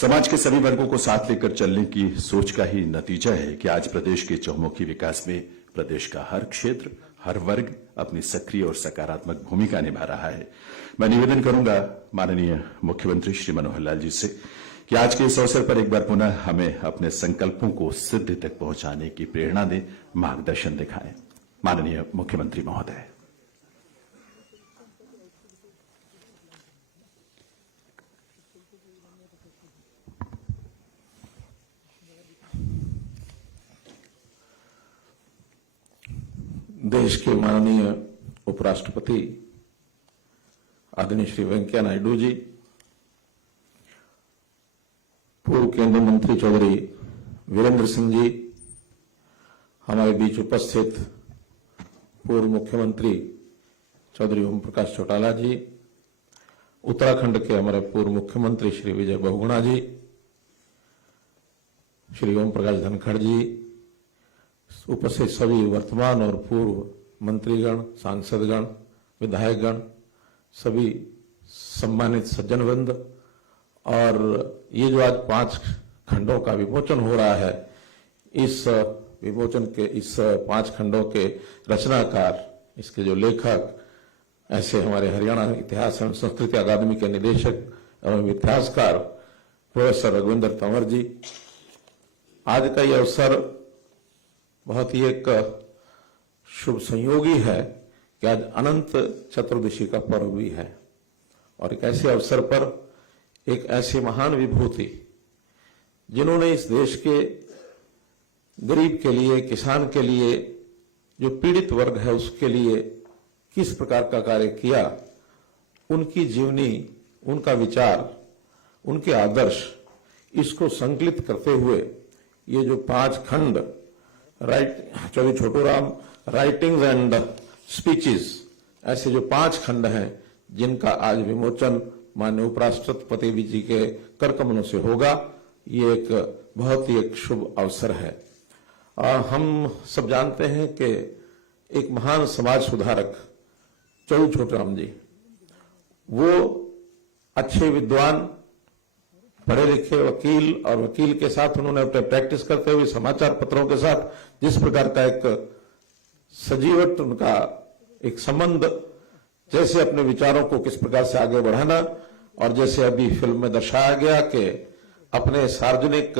समाज के सभी वर्गों को साथ लेकर चलने की सोच का ही नतीजा है कि आज प्रदेश के चहुमुखी विकास में प्रदेश का हर क्षेत्र, हर वर्ग अपनी सक्रिय और सकारात्मक भूमिका निभा रहा है। मैं निवेदन करूंगा माननीय मुख्यमंत्री श्री मनोहर लाल जी से कि आज के इस अवसर पर एक बार पुनः हमें अपने संकल्पों को सिद्धि तक पहुंचाने की प्रेरणा दें, मार्गदर्शन दिखाएं। माननीय मुख्यमंत्री महोदय। देश के माननीय उपराष्ट्रपति आदरणीय श्री वेंकैया नायडू जी, पूर्व केंद्रीय मंत्री चौधरी वीरेंद्र सिंह जी, हमारे बीच उपस्थित पूर्व मुख्यमंत्री चौधरी ओम प्रकाश चौटाला जी, उत्तराखंड के हमारे पूर्व मुख्यमंत्री श्री विजय बहुगुणा जी, श्री ओम प्रकाश धनखड़ जी, उपस्थित सभी वर्तमान और पूर्व मंत्रीगण, सांसदगण, विधायकगण, सभी सम्मानित सज्जनवृंद, और ये जो आज 5 खंडों का विमोचन हो रहा है, इस विमोचन के इस 5 खंडों के रचनाकार, इसके जो लेखक, ऐसे हमारे हरियाणा इतिहास एवं संस्कृति अकादमी के निदेशक एवं इतिहासकार प्रोफेसर रघुविंदर तंवर जी। आज का ये अवसर बहुत ही एक शुभ संयोगी है कि आज अनंत चतुर्दशी का पर्व भी है, और एक ऐसे अवसर पर एक ऐसी महान विभूति जिन्होंने इस देश के गरीब के लिए, किसान के लिए, जो पीड़ित वर्ग है उसके लिए किस प्रकार का कार्य किया, उनकी जीवनी, उनका विचार, उनके आदर्श, इसको संकलित करते हुए ये जो 5 खंड Chaudhary Chhoturam writings and speeches, ऐसे जो 5 खंड हैं जिनका आज विमोचन माननीय उपराष्ट्रपति जी के कर कमलों से होगा, ये एक बहुत ही एक शुभ अवसर है। हम सब जानते हैं कि एक महान समाज सुधारक चौधरी छोटूराम जी, वो अच्छे विद्वान, पढ़े लिखे वकील, और वकील के साथ उन्होंने अपने प्रैक्टिस करते हुए समाचार पत्रों के साथ जिस प्रकार का एक सजीवट उनका एक संबंध, जैसे अपने विचारों को किस प्रकार से आगे बढ़ाना, और जैसे अभी फिल्म में दर्शाया गया कि अपने सार्वजनिक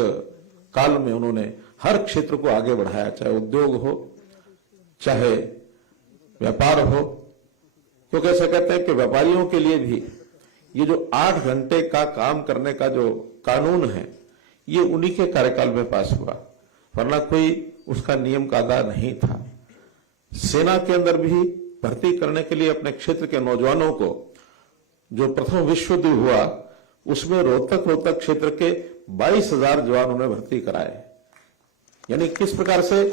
काल में उन्होंने हर क्षेत्र को आगे बढ़ाया, चाहे उद्योग हो, चाहे व्यापार हो, क्योंकि ऐसा कहते हैं कि व्यापारियों के लिए भी ये जो 8 घंटे का काम करने का जो कानून है, ये उन्हीं के कार्यकाल में पास हुआ, वरना कोई उसका नियम कायदा नहीं था। सेना के अंदर भी भर्ती करने के लिए अपने क्षेत्र के नौजवानों को, जो प्रथम विश्व युद्ध हुआ उसमें रोहतक क्षेत्र के 22,000 जवान उन्हें भर्ती कराए। यानी किस प्रकार से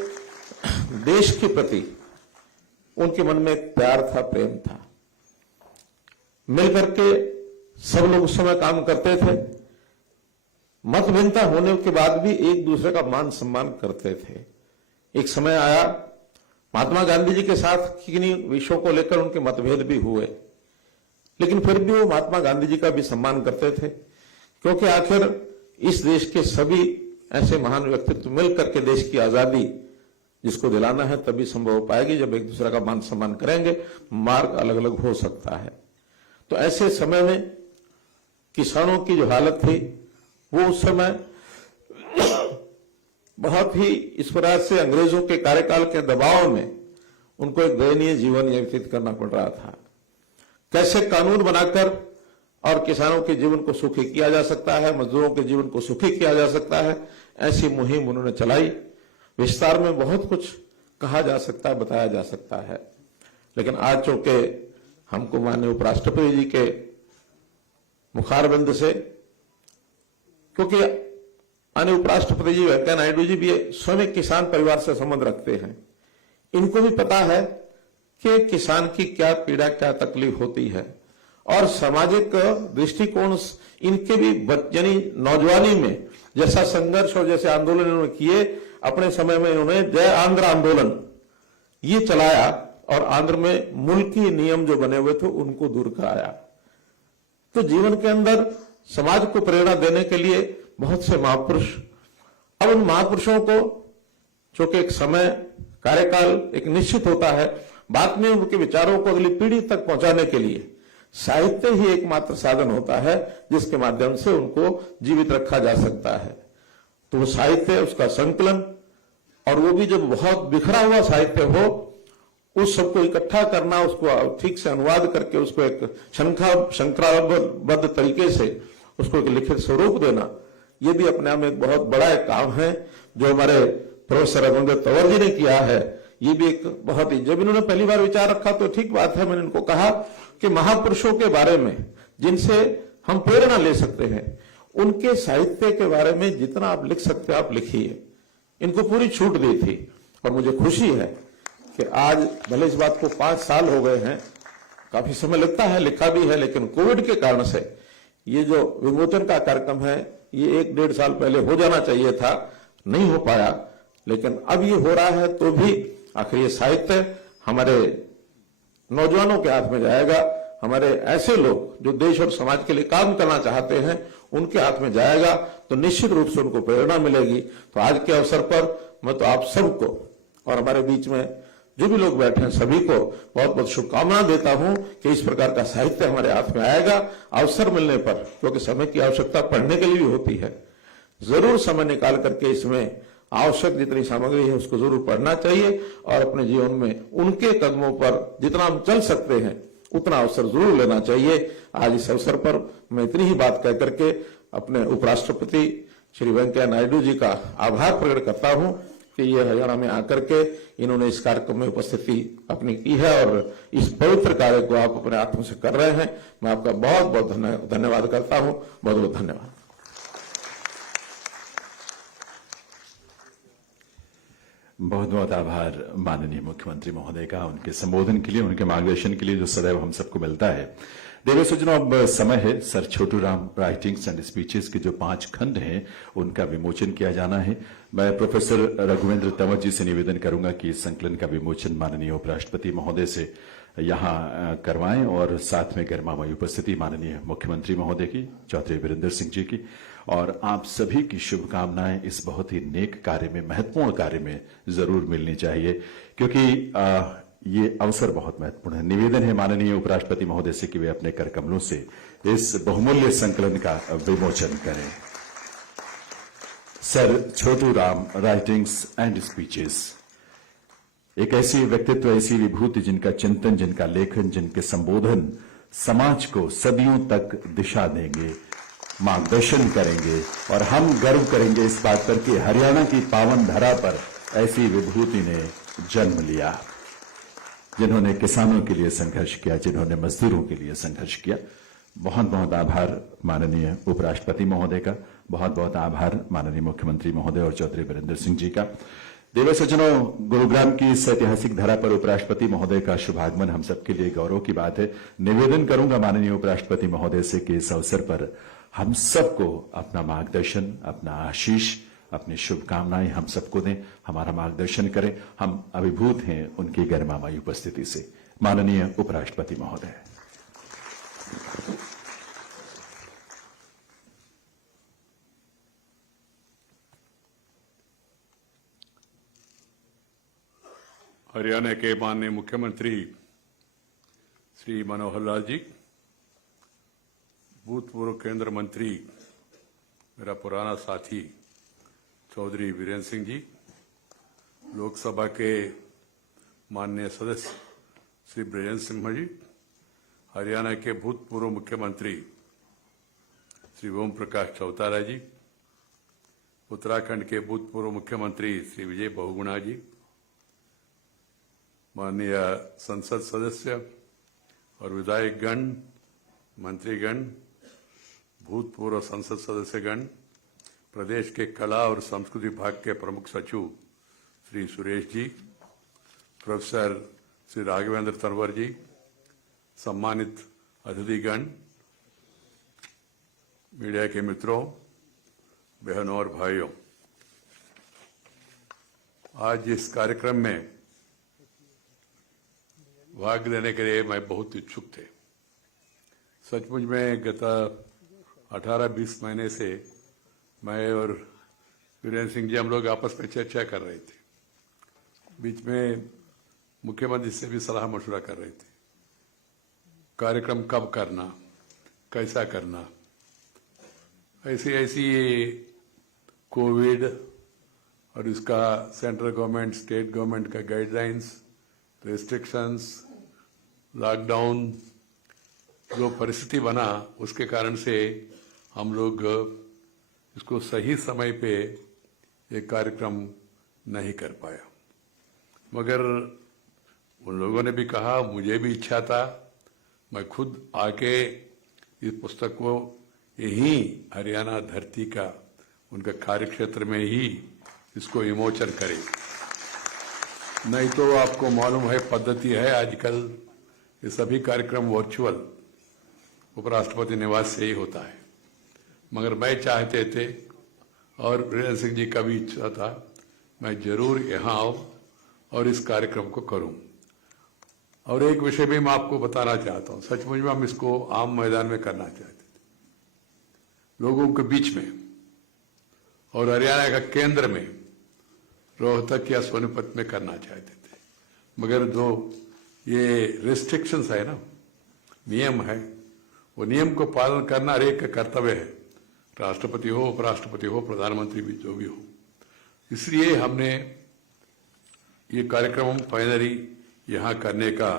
देश के प्रति उनके मन में एक प्यार था, प्रेम था। मिलकर के सब लोग उस समय काम करते थे, मतभिन्नता होने के बाद भी एक दूसरे का मान सम्मान करते थे। एक समय आया महात्मा गांधी जी के साथ किन्हीं विषयों को लेकर उनके मतभेद भी हुए, लेकिन फिर भी वो महात्मा गांधी जी का भी सम्मान करते थे, क्योंकि आखिर इस देश के सभी ऐसे महान व्यक्तित्व मिलकर के देश की आजादी जिसको दिलाना है तभी संभव हो पाएगी जब एक दूसरे का मान सम्मान करेंगे। मार्ग अलग अलग हो सकता है। तो ऐसे समय में किसानों की जो हालत थी वो उस समय बहुत ही इस प्रकार से अंग्रेजों के कार्यकाल के दबाव में उनको एक दयनीय जीवन व्यतीत करना पड़ रहा था। कैसे कानून बनाकर और किसानों के जीवन को सुखी किया जा सकता है, मजदूरों के जीवन को सुखी किया जा सकता है, ऐसी मुहिम उन्होंने चलाई। विस्तार में बहुत कुछ कहा जा सकता है, बताया जा सकता है, लेकिन आज चूंकि हमको माननीय उपराष्ट्रपति जी के मुखारबिंद से, क्योंकि माननीय उपराष्ट्रपति जी वेंकैया नायडू जी भी स्वयं एक किसान परिवार से संबंध रखते हैं, इनको भी पता है कि किसान की क्या पीड़ा, क्या तकलीफ होती है, और सामाजिक दृष्टिकोण इनके भी यानी नौजवानी में जैसा संघर्ष और जैसे आंदोलन इन्होंने किए, अपने समय में इन्होंने जय आंध्र आंदोलन ये चलाया और आंध्र में मुल्की नियम जो बने हुए थे उनको दूर कराया। तो जीवन के अंदर समाज को प्रेरणा देने के लिए बहुत से महापुरुष, अब उन महापुरुषों को चूंकि एक समय कार्यकाल एक निश्चित होता है, बाद में उनके विचारों को अगली पीढ़ी तक पहुंचाने के लिए साहित्य ही एकमात्र साधन होता है जिसके माध्यम से उनको जीवित रखा जा सकता है। तो वो साहित्य, उसका संकलन, और वो भी जब बहुत बिखरा हुआ साहित्य हो, उस सबको इकट्ठा करना, उसको ठीक से अनुवाद करके उसको एक शंखलाबद्ध तरीके से उसको एक लिखित स्वरूप देना, ये भी अपने आप में एक बहुत बड़ा एक काम है जो हमारे प्रोफेसर रविंद्र तंवर जी ने किया है। ये भी एक बहुत ही, जब इन्होंने पहली बार विचार रखा तो ठीक बात है, मैंने इनको कहा कि महापुरुषों के बारे में जिनसे हम प्रेरणा ले सकते हैं, उनके साहित्य के बारे में जितना आप लिख सकते हैं आप लिखिए। इनको पूरी छूट दी थी और मुझे खुशी है कि आज भले इस बात को 5 साल हो गए हैं, काफी समय लगता है, लिखा भी है, लेकिन कोविड के कारण से ये जो विमोचन का कार्यक्रम है ये 1-1.5 साल पहले हो जाना चाहिए था, नहीं हो पाया, लेकिन अब ये हो रहा है। तो भी आखिर ये साहित्य हमारे नौजवानों के हाथ में जाएगा, हमारे ऐसे लोग जो देश और समाज के लिए काम करना चाहते हैं उनके हाथ में जाएगा, तो निश्चित रूप से उनको प्रेरणा मिलेगी। तो आज के अवसर पर मैं तो आप सबको और हमारे बीच में जो भी लोग बैठे हैं सभी को बहुत बहुत शुभकामना देता हूं कि इस प्रकार का साहित्य हमारे हाथ में आएगा अवसर मिलने पर, क्योंकि समय की आवश्यकता पढ़ने के लिए भी होती है। जरूर समय निकाल करके इसमें आवश्यक जितनी सामग्री है उसको जरूर पढ़ना चाहिए और अपने जीवन में उनके कदमों पर जितना हम चल सकते हैं उतना अवसर जरूर लेना चाहिए। आज इस अवसर पर मैं इतनी ही बात कह करके अपने उपराष्ट्रपति श्री वेंकैया नायडू जी का आभार प्रकट करता हूं कि ये हरियाणा में आकर के इन्होंने इस कार्यक्रम में उपस्थिति अपनी की है और इस पवित्र कार्य को आप अपने आत्म से कर रहे हैं। मैं आपका बहुत बहुत धन्यवाद करता हूं। बहुत बहुत धन्यवाद। बहुत बहुत आभार माननीय मुख्यमंत्री महोदय का, उनके संबोधन के लिए, उनके मार्गदर्शन के लिए जो सदैव हम सबको मिलता है। देवी सज्जनों, अब समय है sir Chhotu Ram writings and speeches के जो 5 खंड हैं उनका विमोचन किया जाना है। मैं प्रोफेसर रघुवेंद्र तंवर जी से निवेदन करूंगा कि इस संकलन का विमोचन माननीय उपराष्ट्रपति महोदय से यहां करवाएं और साथ में गरिमामयी उपस्थिति माननीय मुख्यमंत्री महोदय की, चौधरी वीरेंद्र सिंह जी की और आप सभी की शुभकामनाएं इस बहुत ही नेक कार्य में, महत्वपूर्ण कार्य में जरूर मिलनी चाहिए, क्योंकि ये अवसर बहुत महत्वपूर्ण है। निवेदन है माननीय उपराष्ट्रपति महोदय से कि वे अपने कर कमलों से इस बहुमूल्य संकलन का विमोचन करें। Sir Chhotu Ram writings and speeches एक ऐसी व्यक्तित्व, ऐसी विभूति जिनका चिंतन, जिनका लेखन, जिनके संबोधन समाज को सदियों तक दिशा देंगे, मार्गदर्शन करेंगे और हम गर्व करेंगे इस बात पर कि हरियाणा की पावन धरा पर ऐसी विभूति ने जन्म लिया, जिन्होंने किसानों के लिए संघर्ष किया, जिन्होंने मजदूरों के लिए संघर्ष किया। बहुत बहुत आभार माननीय उपराष्ट्रपति महोदय का, बहुत बहुत आभार माननीय मुख्यमंत्री महोदय और चौधरी वीरेंद्र सिंह जी का। देवी सज्जनों, गुरुग्राम की इस ऐतिहासिक धरा पर उपराष्ट्रपति महोदय का शुभागमन हम सबके लिए गौरव की बात है। निवेदन करूंगा माननीय उपराष्ट्रपति महोदय से कि इस अवसर पर हम सबको अपना मार्गदर्शन, अपना आशीष, अपनी शुभकामनाएं हम सबको दें, हमारा मार्गदर्शन करें। हम अभिभूत हैं उनकी गरिमामयी उपस्थिति से। माननीय उपराष्ट्रपति महोदय। हरियाणा के माननीय मुख्यमंत्री श्री मनोहर लाल जी, भूतपूर्व केंद्र मंत्री मेरा पुराना साथी चौधरी वीरेंद्र सिंह जी, लोकसभा के माननीय सदस्य श्री ब्रजेंद्र सिंह जी, हरियाणा के भूतपूर्व मुख्यमंत्री श्री ओम प्रकाश चौताला जी, उत्तराखंड के भूतपूर्व मुख्यमंत्री श्री विजय बहुगुणा जी, माननीय संसद सदस्य और विधायकगण, मंत्रीगण, भूतपूर्व संसद सदस्यगण, प्रदेश के कला और संस्कृति विभाग के प्रमुख सचिव श्री सुरेश जी, प्रोफेसर श्री राघवेंद्र तंवर जी, सम्मानित अतिथिगण, मीडिया के मित्रों, बहनों और भाइयों, आज इस कार्यक्रम में भाग लेने के लिए मैं बहुत इच्छुक थे। सचमुच में गत 18-20 महीने से मैं और वीरेंद्र सिंह जी हम लोग आपस में चर्चा कर रहे थे। बीच में मुख्यमंत्री से भी सलाह मशवरा कर रहे थे, कार्यक्रम कब करना, कैसा करना। ऐसी कोविड और इसका सेंट्रल गवर्नमेंट, स्टेट गवर्नमेंट का गाइडलाइंस, रेस्ट्रिक्शंस, लॉकडाउन, जो परिस्थिति बना उसके कारण से हम लोग इसको सही समय पे एक कार्यक्रम नहीं कर पाया। मगर उन लोगों ने भी कहा, मुझे भी इच्छा था, मैं खुद आके इस पुस्तक को यहीं हरियाणा धरती का, उनका कार्यक्षेत्र में ही इसको विमोचन करें। नहीं तो आपको मालूम है पद्धति है आजकल ये सभी कार्यक्रम वर्चुअल उपराष्ट्रपति निवास से ही होता है। मगर मैं चाहते थे और वीरेंद्र सिंह जी का भी इच्छा था, मैं जरूर यहाँ आऊँ और इस कार्यक्रम को करूँ। और एक विषय भी मैं आपको बताना चाहता हूँ, सचमुच में हम इसको आम मैदान में करना चाहते थे, लोगों के बीच में, और हरियाणा का केंद्र में रोहतक या सोनीपत में करना चाहते थे। मगर जो ये रिस्ट्रिक्शंस है ना, नियम है, वो नियम को पालन करना हर एक का कर्तव्य है, राष्ट्रपति हो, उपराष्ट्रपति हो, प्रधानमंत्री भी जो भी हो। इसलिए हमने ये कार्यक्रम फाइनली यहाँ करने का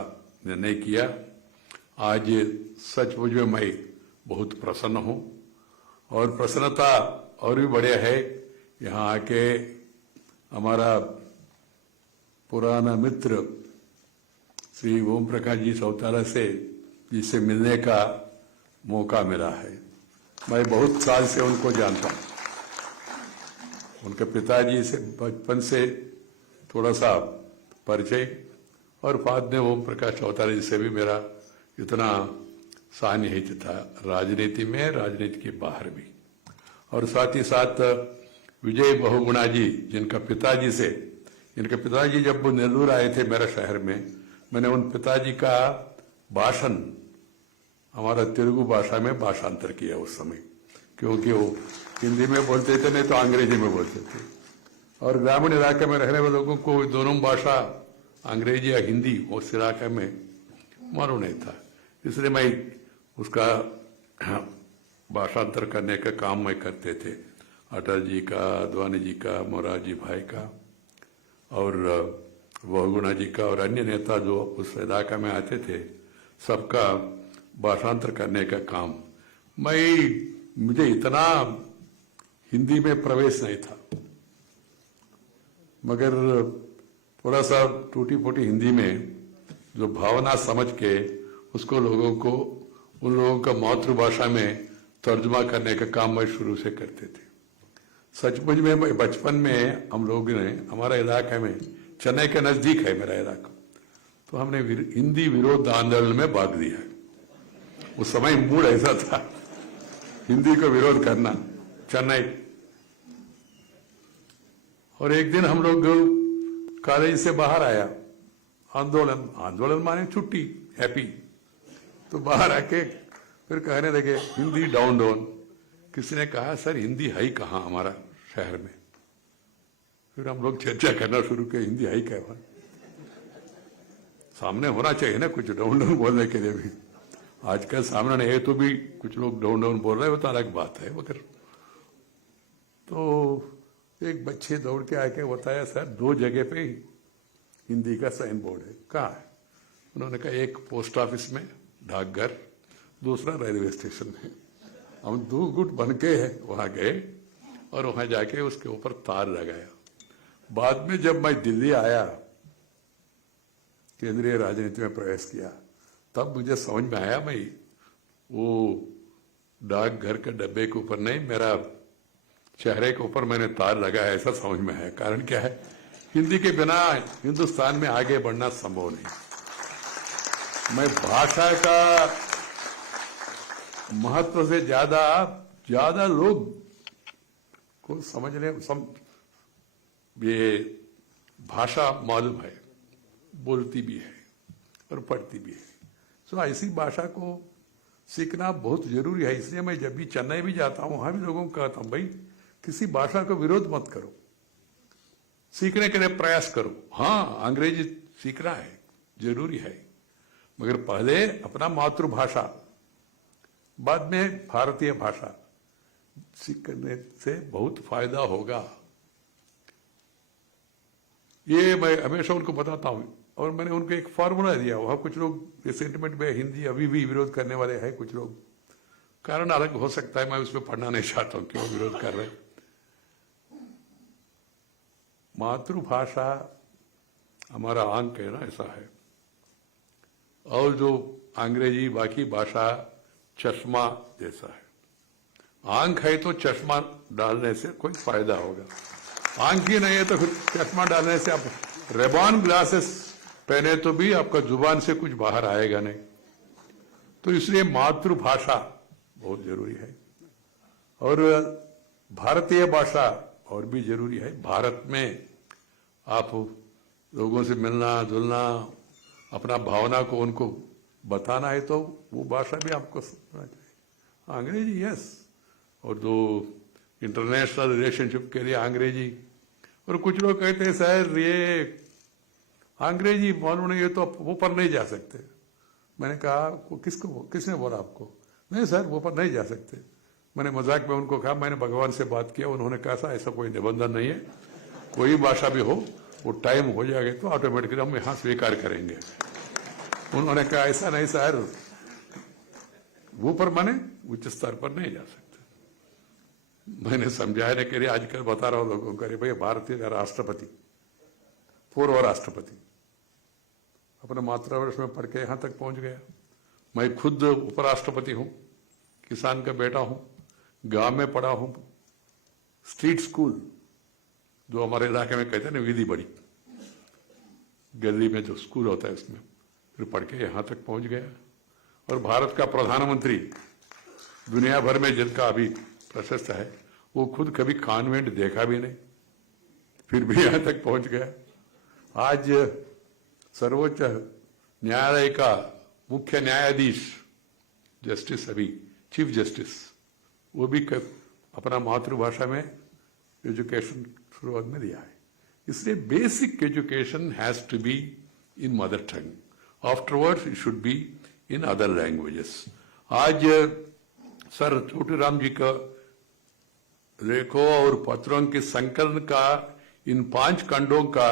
निर्णय किया। आज सचमुच में मैं बहुत प्रसन्न हूं और प्रसन्नता और भी बढ़िया है यहाँ आके हमारा पुराना मित्र श्री ओम प्रकाश जी चौटाला से जिससे मिलने का मौका मिला है। मैं बहुत साल से उनको जानता हूँ, उनके पिताजी से बचपन से थोड़ा सा परिचय और बाद में ओम प्रकाश चौटाला जी से भी मेरा इतना सान्निहित्य था, राजनीति में, राजनीति के बाहर भी। और साथ ही साथ विजय बहुगुणा जी जिनका पिताजी से, इनके पिताजी जब वो नेल्लूर आए थे मेरे शहर में, मैंने उन पिताजी का भाषण हमारा तेलुगु भाषा में भाषांतर किया उस समय, क्योंकि वो हिंदी में बोलते थे नहीं तो अंग्रेजी में बोलते थे और ग्रामीण इलाके में रहने वाले लोगों को दोनों भाषा अंग्रेजी या हिंदी उस इलाके में मालूम नहीं था, इसलिए मैं उसका भाषांतर करने का काम मैं करते थे। अटल जी का, अद्वानी जी का, मोरारजी भाई का और बहुगुणा जी का और अन्य नेता जो उस इलाका में आते थे, सबका भाषांतर करने का काम। मुझे इतना हिंदी में प्रवेश नहीं था, मगर थोड़ा सा टूटी फूटी हिंदी में जो भावना समझ के उसको लोगों को, उन लोगों का मातृभाषा में तर्जुमा करने का काम मैं शुरू से करते थे। सचमुच में बचपन में हम लोग ने, हमारा इलाका में, चेन्नई के नजदीक है मेरा इलाका, तो हमने हिंदी विरोध आंदोलन में भाग लिया है। उस समय मूड ऐसा था हिंदी को विरोध करना, चेन्नई। और एक दिन हम लोग कॉलेज से बाहर आया, आंदोलन माने छुट्टी, हैप्पी, तो बाहर आके फिर कहने लगे हिंदी डाउन डाउन। किसी ने कहा सर हिंदी है ही कहाँ हमारा शहर में। फिर हम लोग चर्चा करना शुरू किया, हिंदी है ही क्या, सामने होना चाहिए ना कुछ डाउन डाउन बोलने के लिए भी। आजकल सामने नहीं है तो भी कुछ लोग डाउन डाउन बोल रहे हैं, वो तो अलग बात है। मगर तो एक बच्चे दौड़ के आके बताया सर 2 जगह पे हिंदी का साइन बोर्ड है। कहाँ है? उन्होंने कहा एक पोस्ट ऑफिस में, डाकघर, दूसरा रेलवे स्टेशन में। हम 2 गुट बन के वहां गए और वहां जाके उसके ऊपर तार लगाया। बाद में जब मैं दिल्ली आया, केंद्रीय राजनीति में प्रवेश किया, तब मुझे समझ में आया मैं वो डाकघर के डब्बे के ऊपर नहीं, मेरा चेहरे के ऊपर मैंने तार लगाया, ऐसा समझ में आया। कारण क्या है, हिंदी के बिना हिंदुस्तान में आगे बढ़ना संभव नहीं। मैं भाषा का महत्व से ज्यादा लोग को समझने, ये भाषा मालूम है, बोलती भी है और पढ़ती भी है। तो ऐसी भाषा को सीखना बहुत जरूरी है। इसलिए मैं जब भी चेन्नई भी जाता हूं, वहां भी लोगों को कहता हूं भाई किसी भाषा को विरोध मत करो, सीखने के लिए प्रयास करो। हाँ, अंग्रेजी सीखना है, जरूरी है, मगर पहले अपना मातृभाषा, बाद में भारतीय भाषा सीखने से बहुत फायदा होगा। ये मैं हमेशा उनको बताता हूं और मैंने उनको एक फॉर्मूला दिया। वहां कुछ लोग रिसेंटमेंट में हिंदी अभी भी विरोध करने वाले हैं, कुछ लोग, कारण अलग हो सकता है, मैं उसमें पढ़ना नहीं चाहता हूं क्यों विरोध कर रहे हैं। मातृभाषा हमारा अंक है ना, ऐसा है। और जो अंग्रेजी बाकी भाषा चश्मा जैसा है। आंख है तो चश्मा डालने से कोई फायदा होगा, आंख ही नहीं है तो फिर चश्मा डालने से, आप रेबॉन ग्लासेस पहने तो भी आपका जुबान से कुछ बाहर आएगा नहीं। तो इसलिए मातृभाषा बहुत जरूरी है और भारतीय भाषा और भी जरूरी है। भारत में आप लोगों से मिलना जुलना, अपना भावना को उनको बताना है तो वो भाषा भी आपको समझना चाहिए। अंग्रेजी यस, और जो इंटरनेशनल रिलेशनशिप के लिए अंग्रेजी। और कुछ लोग कहते हैं सर ये अंग्रेजी मालूम नहीं है तो आप वो पर नहीं जा सकते। मैंने कहा किसने बोला आपको? नहीं सर वो पर नहीं जा सकते। मैंने मजाक में उनको कहा, मैंने भगवान से बात किया, उन्होंने कहा ऐसा कोई निबंधन नहीं है, कोई भाषा भी हो, वो टाइम हो जाएगा तो ऑटोमेटिकली हम यहाँ स्वीकार करेंगे। उन्होंने कहा ऐसा नहीं सर, वो पर माने उच्च स्तर पर नहीं जा सकते। मैंने समझाने के लिए आजकल बता रहा हूं लोगों को, अरे भाई भारतीय राष्ट्रपति, पूर्व राष्ट्रपति अपने मातृवर्ष में पढ़ के यहां तक पहुंच गया। मैं खुद उपराष्ट्रपति हूं, किसान का बेटा हूं, गांव में पढ़ा हूं, स्ट्रीट स्कूल जो हमारे इलाके में कहते हैं ना, विधि बड़ी गली में जो स्कूल होता है उसमें फिर पढ़ के यहां तक पहुंच गया। और भारत का प्रधानमंत्री दुनिया भर में जिनका अभी प्रशस्त है, वो खुद कभी कॉन्वेंट देखा भी नहीं, फिर भी यहां तक पहुंच गया। आज सर्वोच्च न्यायालय का मुख्य न्यायाधीश जस्टिस, अभी चीफ जस्टिस, वो भी अपना मातृभाषा में एजुकेशन शुरुआत में दिया है। इसलिए basic education has to be in mother tongue, afterwards it should be in other languages. आज सर छोटूराम जी का लेखों और पत्रों के संकलन का इन 5 खंडों का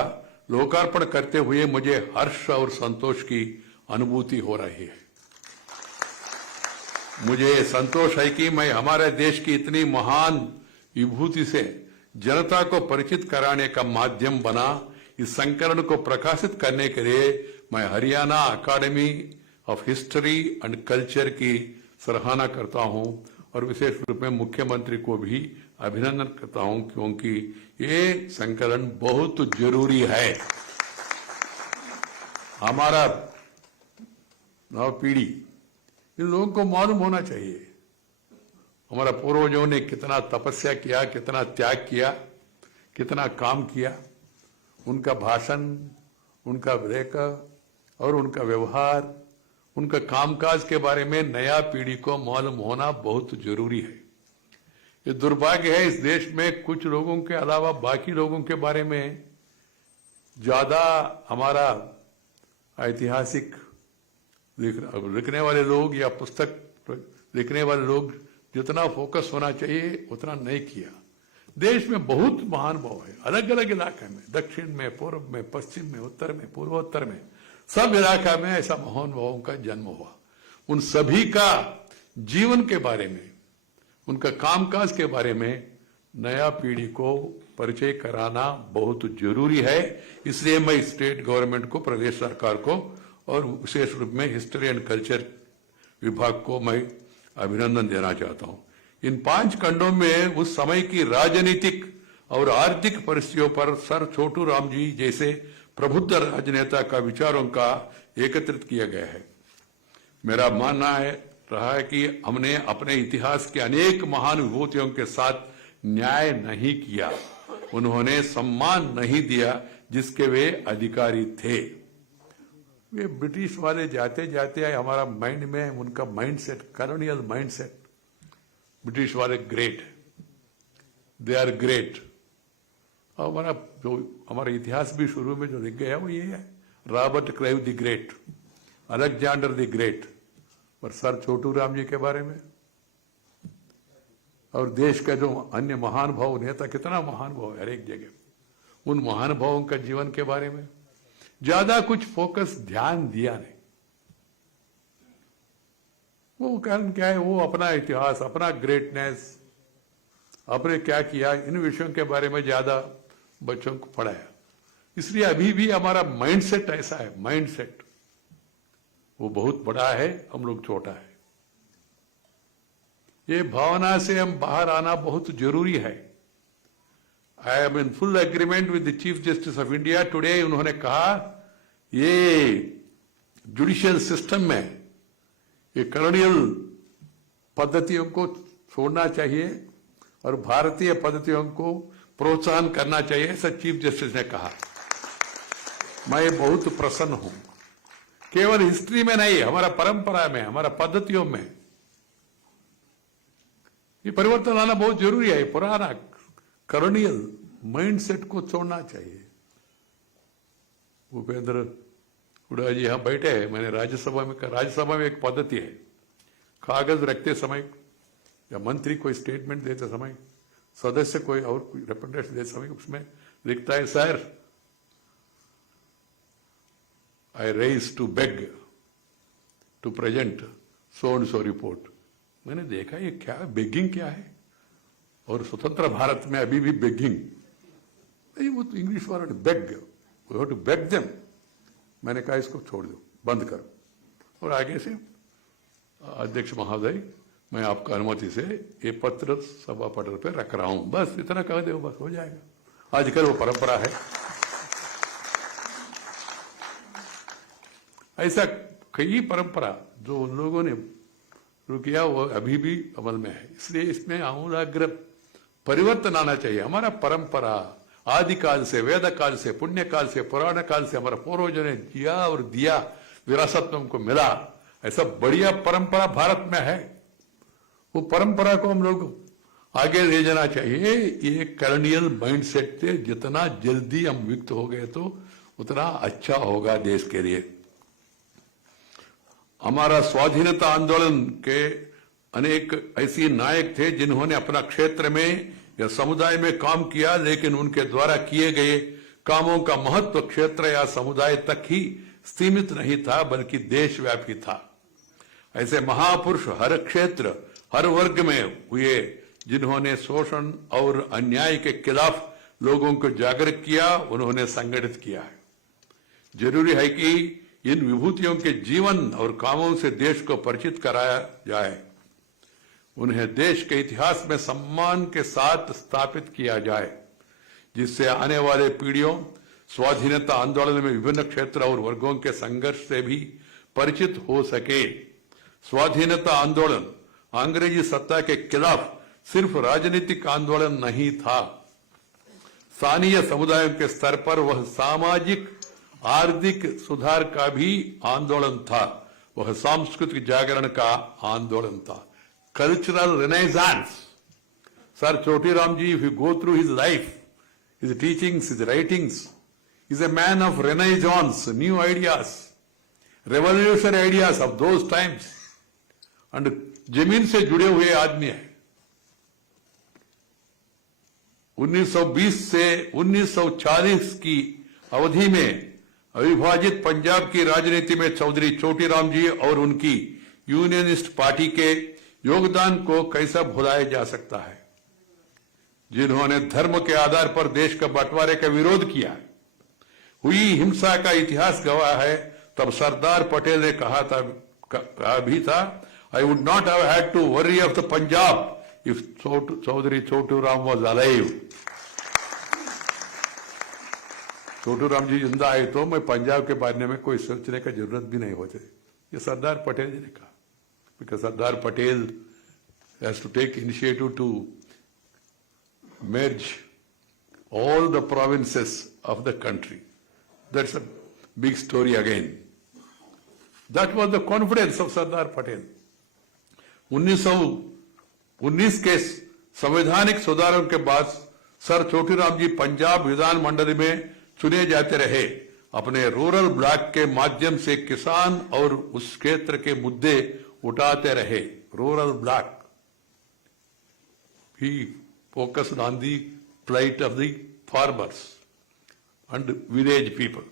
लोकार्पण करते हुए मुझे हर्ष और संतोष की अनुभूति हो रही है। मुझे संतोष है कि मैं हमारे देश की इतनी महान विभूति से जनता को परिचित कराने का माध्यम बना। इस संकलन को प्रकाशित करने के लिए मैं हरियाणा अकादमी ऑफ हिस्ट्री एंड कल्चर की सराहना करता हूं और विशेष रूप में मुख्यमंत्री को भी अभिनंदन करता हूं, क्योंकि ये संकलन बहुत जरूरी है। हमारा नव पीढ़ी, इन लोगों को मालूम होना चाहिए हमारा पूर्वजों ने कितना तपस्या किया, कितना त्याग किया, कितना काम किया। उनका भाषण, उनका लेख और उनका व्यवहार, उनका कामकाज के बारे में नया पीढ़ी को मालूम होना बहुत जरूरी है। ये दुर्भाग्य है इस देश में कुछ लोगों के अलावा बाकी लोगों के बारे में ज्यादा हमारा ऐतिहासिक लिखने वाले लोग या पुस्तक लिखने वाले लोग जितना फोकस होना चाहिए उतना नहीं किया। देश में बहुत महानुभाव है, अलग अलग इलाके में, दक्षिण में, पूर्व में, पश्चिम में, उत्तर में, पूर्वोत्तर में, सब इलाका में ऐसा महानुभावों का जन्म हुआ। उन सभी का जीवन के बारे में, उनका कामकाज के बारे में नया पीढ़ी को परिचय कराना बहुत जरूरी है। इसलिए मैं स्टेट गवर्नमेंट को, प्रदेश सरकार को और विशेष रूप में हिस्ट्री एंड कल्चर विभाग को मैं अभिनंदन देना चाहता हूं। इन 5 खंडों में उस समय की राजनीतिक और आर्थिक परिस्थितियों पर सर छोटूराम जी जैसे प्रबुद्ध राजनेता का विचारों का एकत्रित किया गया है। मेरा मानना है रहा है कि हमने अपने इतिहास के अनेक महान विभूतियों के साथ न्याय नहीं किया, उन्होंने सम्मान नहीं दिया जिसके वे अधिकारी थे। वे ब्रिटिश वाले जाते जाते हमारा माइंड में उनका माइंडसेट, कॉलोनियल माइंडसेट, ब्रिटिश वाले ग्रेट, दे आर ग्रेट। और हमारा जो हमारा इतिहास भी शुरू में जो लिख गया वो ये है, Robert Clive the great, Alexander the great, पर सर छोटूराम जी के बारे में और देश का जो अन्य महानुभाव नेता, कितना महानुभाव है हर एक जगह, उन महानुभावों का जीवन के बारे में ज्यादा कुछ फोकस, ध्यान दिया नहीं। वो कारण क्या है, वो अपना इतिहास, अपना ग्रेटनेस, अपने क्या किया, इन विषयों के बारे में ज्यादा बच्चों को पढ़ाया। इसलिए अभी भी हमारा माइंडसेट ऐसा है, माइंडसेट वो बहुत बड़ा है, हम लोग छोटा है। ये भावना से हम बाहर आना बहुत जरूरी है। I am in full agreement with the chief justice of India today. उन्होंने कहा ये जुडिशियल सिस्टम में ये कॉलोनियल पद्धतियों को छोड़ना चाहिए और भारतीय पद्धतियों को प्रोत्साहन करना चाहिए, ऐसा चीफ जस्टिस ने कहा। मैं बहुत प्रसन्न हूं। केवल हिस्ट्री में नहीं, हमारा परंपरा में, हमारा पद्धतियों में ये परिवर्तन लाना बहुत जरूरी है। पुराना कॉलोनियल माइंडसेट को छोड़ना चाहिए। भूपेंद्र हुड्डा जी यहां बैठे हैं, मैंने राज्यसभा में एक पद्धति है, कागज रखते समय या मंत्री कोई स्टेटमेंट देते समय, सदस्य कोई और कोई रिप्रेजेंटेशन देते समय उसमें लिखता है, sir I rise to beg to present so and so report. मैंने देखा ये क्या बेगिंग क्या है, और स्वतंत्र भारत में अभी भी बेगिंग नहीं, वो तो English word beg, we have to beg them. मैंने कहा इसको छोड़ दो, बंद करो, और आगे से अध्यक्ष महोदय मैं आपका अनुमति से ये पत्र सभा पटल पे रख रहा हूं, बस इतना कह दो, बस हो जाएगा। आजकल वो परंपरा है, ऐसा कई परंपरा जो उन लोगों ने शुरू किया वो अभी भी अमल में है, इसलिए इसमें आमूलाग्र परिवर्तन आना चाहिए। हमारा परंपरा आदिकाल से, वेद काल से, पुण्य काल से, पुराण काल से हमारा पूर्वजों ने जिया और दिया, विरासत में हमको मिला, ऐसा बढ़िया परंपरा भारत में है। वो परंपरा को हम लोग आगे ले जाना चाहिए। ये कॉलोनियल माइंडसेट से जितना जल्दी हम मुक्त हो गए तो उतना अच्छा होगा देश के लिए। हमारा स्वाधीनता आंदोलन के अनेक ऐसी नायक थे जिन्होंने अपना क्षेत्र में या समुदाय में काम किया, लेकिन उनके द्वारा किए गए कामों का महत्व क्षेत्र या समुदाय तक ही सीमित नहीं था, बल्कि देशव्यापी था। ऐसे महापुरुष हर क्षेत्र, हर वर्ग में हुए, जिन्होंने शोषण और अन्याय के खिलाफ लोगों को जागरूक किया, उन्होंने संगठित किया है। जरूरी है कि इन विभूतियों के जीवन और कामों से देश को परिचित कराया जाए, उन्हें देश के इतिहास में सम्मान के साथ स्थापित किया जाए, जिससे आने वाले पीढ़ियों स्वाधीनता आंदोलन में विभिन्न क्षेत्र और वर्गों के संघर्ष से भी परिचित हो सके। स्वाधीनता आंदोलन अंग्रेजी सत्ता के खिलाफ सिर्फ राजनीतिक आंदोलन नहीं था, स्थानीय समुदायों के स्तर पर वह सामाजिक आर्थिक सुधार का भी आंदोलन था, वह सांस्कृतिक जागरण का आंदोलन था, cultural renaissance. Sir Chhotiram ji, if you go through his life, his teachings, his writings, is a man of renaissance, new ideas, revolutionary ideas of those times, and जमीन से जुड़े हुए आदमी है। 1920 से 1940 की अवधि में अविभाजित पंजाब की राजनीति में चौधरी छोटीराम जी और उनकी यूनियनिस्ट पार्टी के योगदान को कैसा भुलाया जा सकता है, जिन्होंने धर्म के आधार पर देश के बंटवारे का विरोध किया। हुई हिंसा का इतिहास गवाह है। तब सरदार पटेल ने कहा भी था, I would not have had to worry of the Punjab if Chaudhary Choturam was alive. Chhoturam जी जिंदा आए तो मैं पंजाब के बारे में कोई सोचने का जरूरत भी नहीं होती। ये सरदार पटेल जी ने कहा, because Sardar Patel has to take initiative to merge all the provinces of the country. That's a big story again. That was the confidence of Sardar Patel. 1919 के संवैधानिक सुधारों के बाद सर छोटीराम जी पंजाब विधानमंडल में चुने जाते रहे। अपने रूरल ब्लॉक के माध्यम से किसान और उस क्षेत्र के मुद्दे उठाते रहे। Rural block he focused on the plight of the farmers and village people.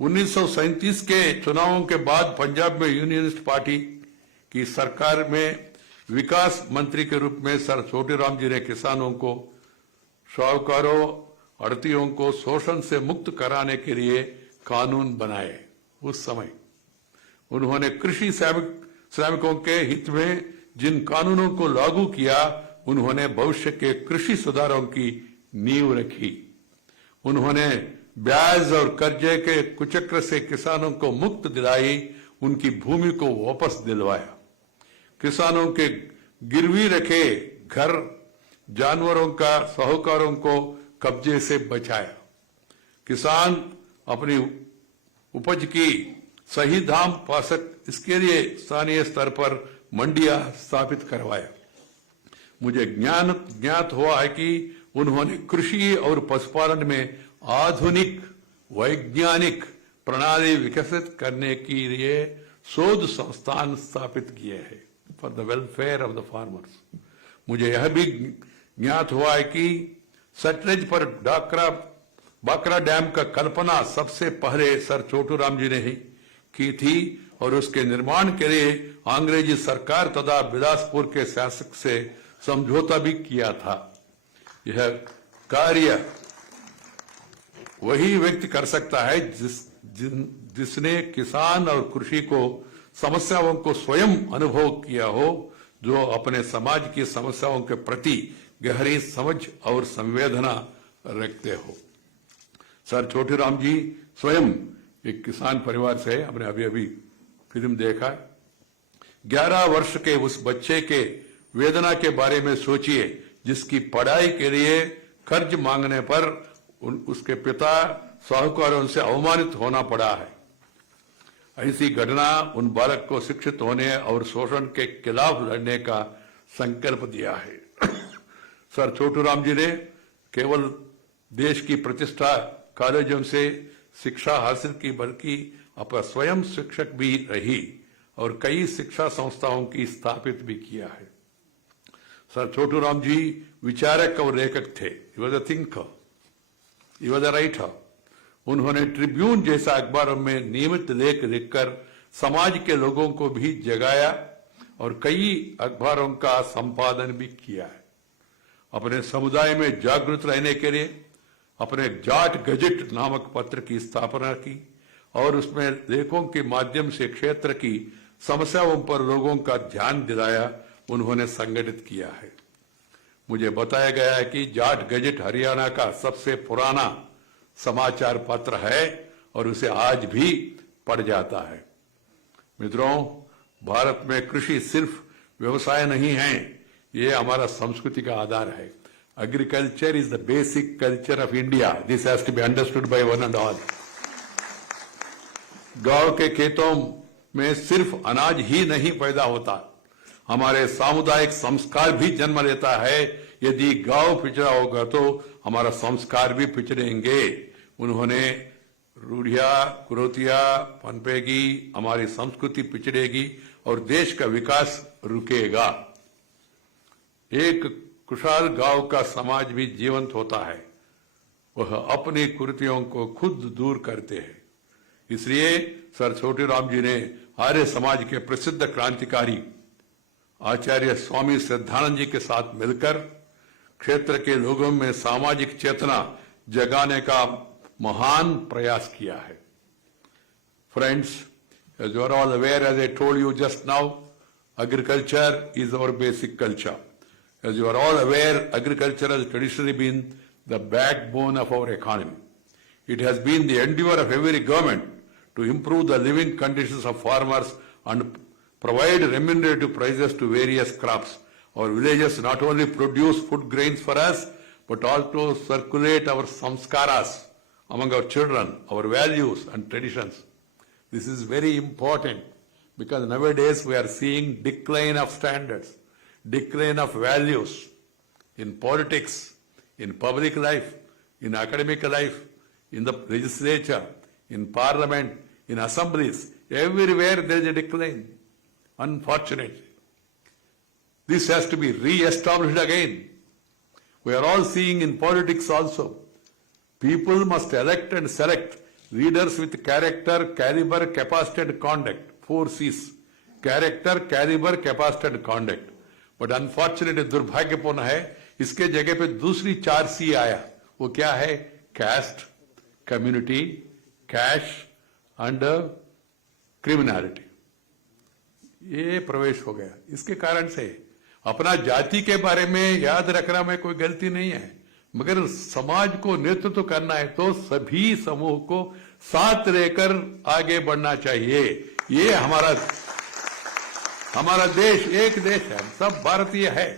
1937 के चुनावों के बाद पंजाब में यूनियनिस्ट पार्टी की सरकार में विकास मंत्री के रूप में सर छोटीराम जी ने किसानों को, साहूकारों, आड़तियों को शोषण से मुक्त कराने के लिए कानून बनाए। उस समय उन्होंने कृषि श्रमिकों के हित में जिन कानूनों को लागू किया, उन्होंने भविष्य के कृषि सुधारों की नींव रखी। उन्होंने ब्याज और कर्जे के कुचक्र से किसानों को मुक्त दिलाई, उनकी भूमि को वापस दिलवाया। किसानों के गिरवी रखे घर, जानवरों का साहूकारों को कब्जे से बचाया। किसान अपनी उपज की सही दाम पा सक, इसके लिए स्थानीय स्तर पर मंडियां स्थापित करवाया। मुझे ज्ञात हुआ है कि उन्होंने कृषि और पशुपालन में आधुनिक वैज्ञानिक प्रणाली विकसित करने के लिए शोध संस्थान स्थापित किए हैं for the welfare of the farmers. मुझे यह भी ज्ञात हुआ है कि सतलज पर बाकरा डैम का कल्पना सबसे पहले सर छोटूराम जी ने ही की थी और उसके निर्माण के लिए अंग्रेजी सरकार तथा बिलासपुर के शासक से समझौता भी किया था। यह कार्य वही व्यक्ति कर सकता है जिसने किसान और कृषि को समस्याओं को स्वयं अनुभव किया हो, जो अपने समाज की समस्याओं के प्रति गहरी समझ और संवेदना रखते हो। सर छोटूराम जी स्वयं एक किसान परिवार से, हमने अभी अभी फिल्म देखा। 11 वर्ष के उस बच्चे के वेदना के बारे में सोचिए, जिसकी पढ़ाई के लिए कर्ज मांगने पर उसके पिता साहूकारों से अवमानित होना पड़ा है। ऐसी घटना उन बालक को शिक्षित होने और शोषण के खिलाफ लड़ने का संकल्प दिया है। सर छोटूराम जी ने केवल देश की प्रतिष्ठा कॉलेजों से शिक्षा हासिल की, बल्कि अपना स्वयं शिक्षक भी रही और कई शिक्षा संस्थाओं की स्थापित भी किया है। सर छोटूराम जी विचारक और लेखक थे। He was a thinker, he was a writer. उन्होंने ट्रिब्यून जैसा अखबारों में नियमित लेख लिखकर समाज के लोगों को भी जगाया और कई अखबारों का संपादन भी किया है। अपने समुदाय में जागरूक रहने के लिए अपने जाट गजेट नामक पत्र की स्थापना की और उसमें लेखों के माध्यम से क्षेत्र की समस्याओं पर लोगों का ध्यान दिलाया उन्होंने संगठित किया है। मुझे बताया गया है कि जाट गजेट हरियाणा का सबसे पुराना समाचार पत्र है और उसे आज भी पढ़ जाता है। मित्रों, भारत में कृषि सिर्फ व्यवसाय नहीं है, ये हमारा संस्कृति का आधार है। Agriculture is the basic culture of India. This has to be understood by one and all. गांव के खेतों में सिर्फ अनाज ही नहीं पैदा होता, हमारे सामुदायिक संस्कार भी जन्म लेता है। यदि गांव पिछड़ा होगा तो हमारा संस्कार भी पिछड़ेंगे। उन्होंने रूढ़िया कुरीतियां पनपेगी, हमारी संस्कृति पिछड़ेगी और देश का विकास रुकेगा। एक खुशहाल गांव का समाज भी जीवंत होता है, वह अपनी कुरीतियों को खुद दूर करते हैं। इसलिए सर छोटूराम जी ने आर्य समाज के प्रसिद्ध क्रांतिकारी आचार्य स्वामी श्रद्धानंद जी के साथ मिलकर क्षेत्र के लोगों में सामाजिक चेतना जगाने का महान प्रयास किया है। Friends, as you are all aware, as I told you just now, agriculture is our basic culture. As you are all aware, agriculture has traditionally been the backbone of our economy. It has been the endeavor of every government to improve the living conditions of farmers and provide remunerative prices to various crops. Our villages not only produce food grains for us, but also circulate our samskaras among our children, our values and traditions. This is very important because nowadays we are seeing decline of standards, decline of values in politics, in public life, in academic life, in the legislature, in parliament, in assemblies. Everywhere there is a decline, unfortunately. This has to be re-established again. We are all seeing in politics also. People must elect and select leaders with character, caliber, capacity and conduct. 4 C's. Character, caliber, capacity and conduct. But unfortunately दुर्भाग्यपूर्ण है, इसके जगह पे दूसरी 4 C आया. वो क्या है? Caste, community, cash and criminality. ये प्रवेश हो गया. इसके कारण से अपना जाति के बारे में याद रखना में कोई गलती नहीं है, मगर समाज को नेतृत्व करना है तो सभी समूह को साथ लेकर आगे बढ़ना चाहिए। ये हमारा देश एक देश है, सब भारतीय है,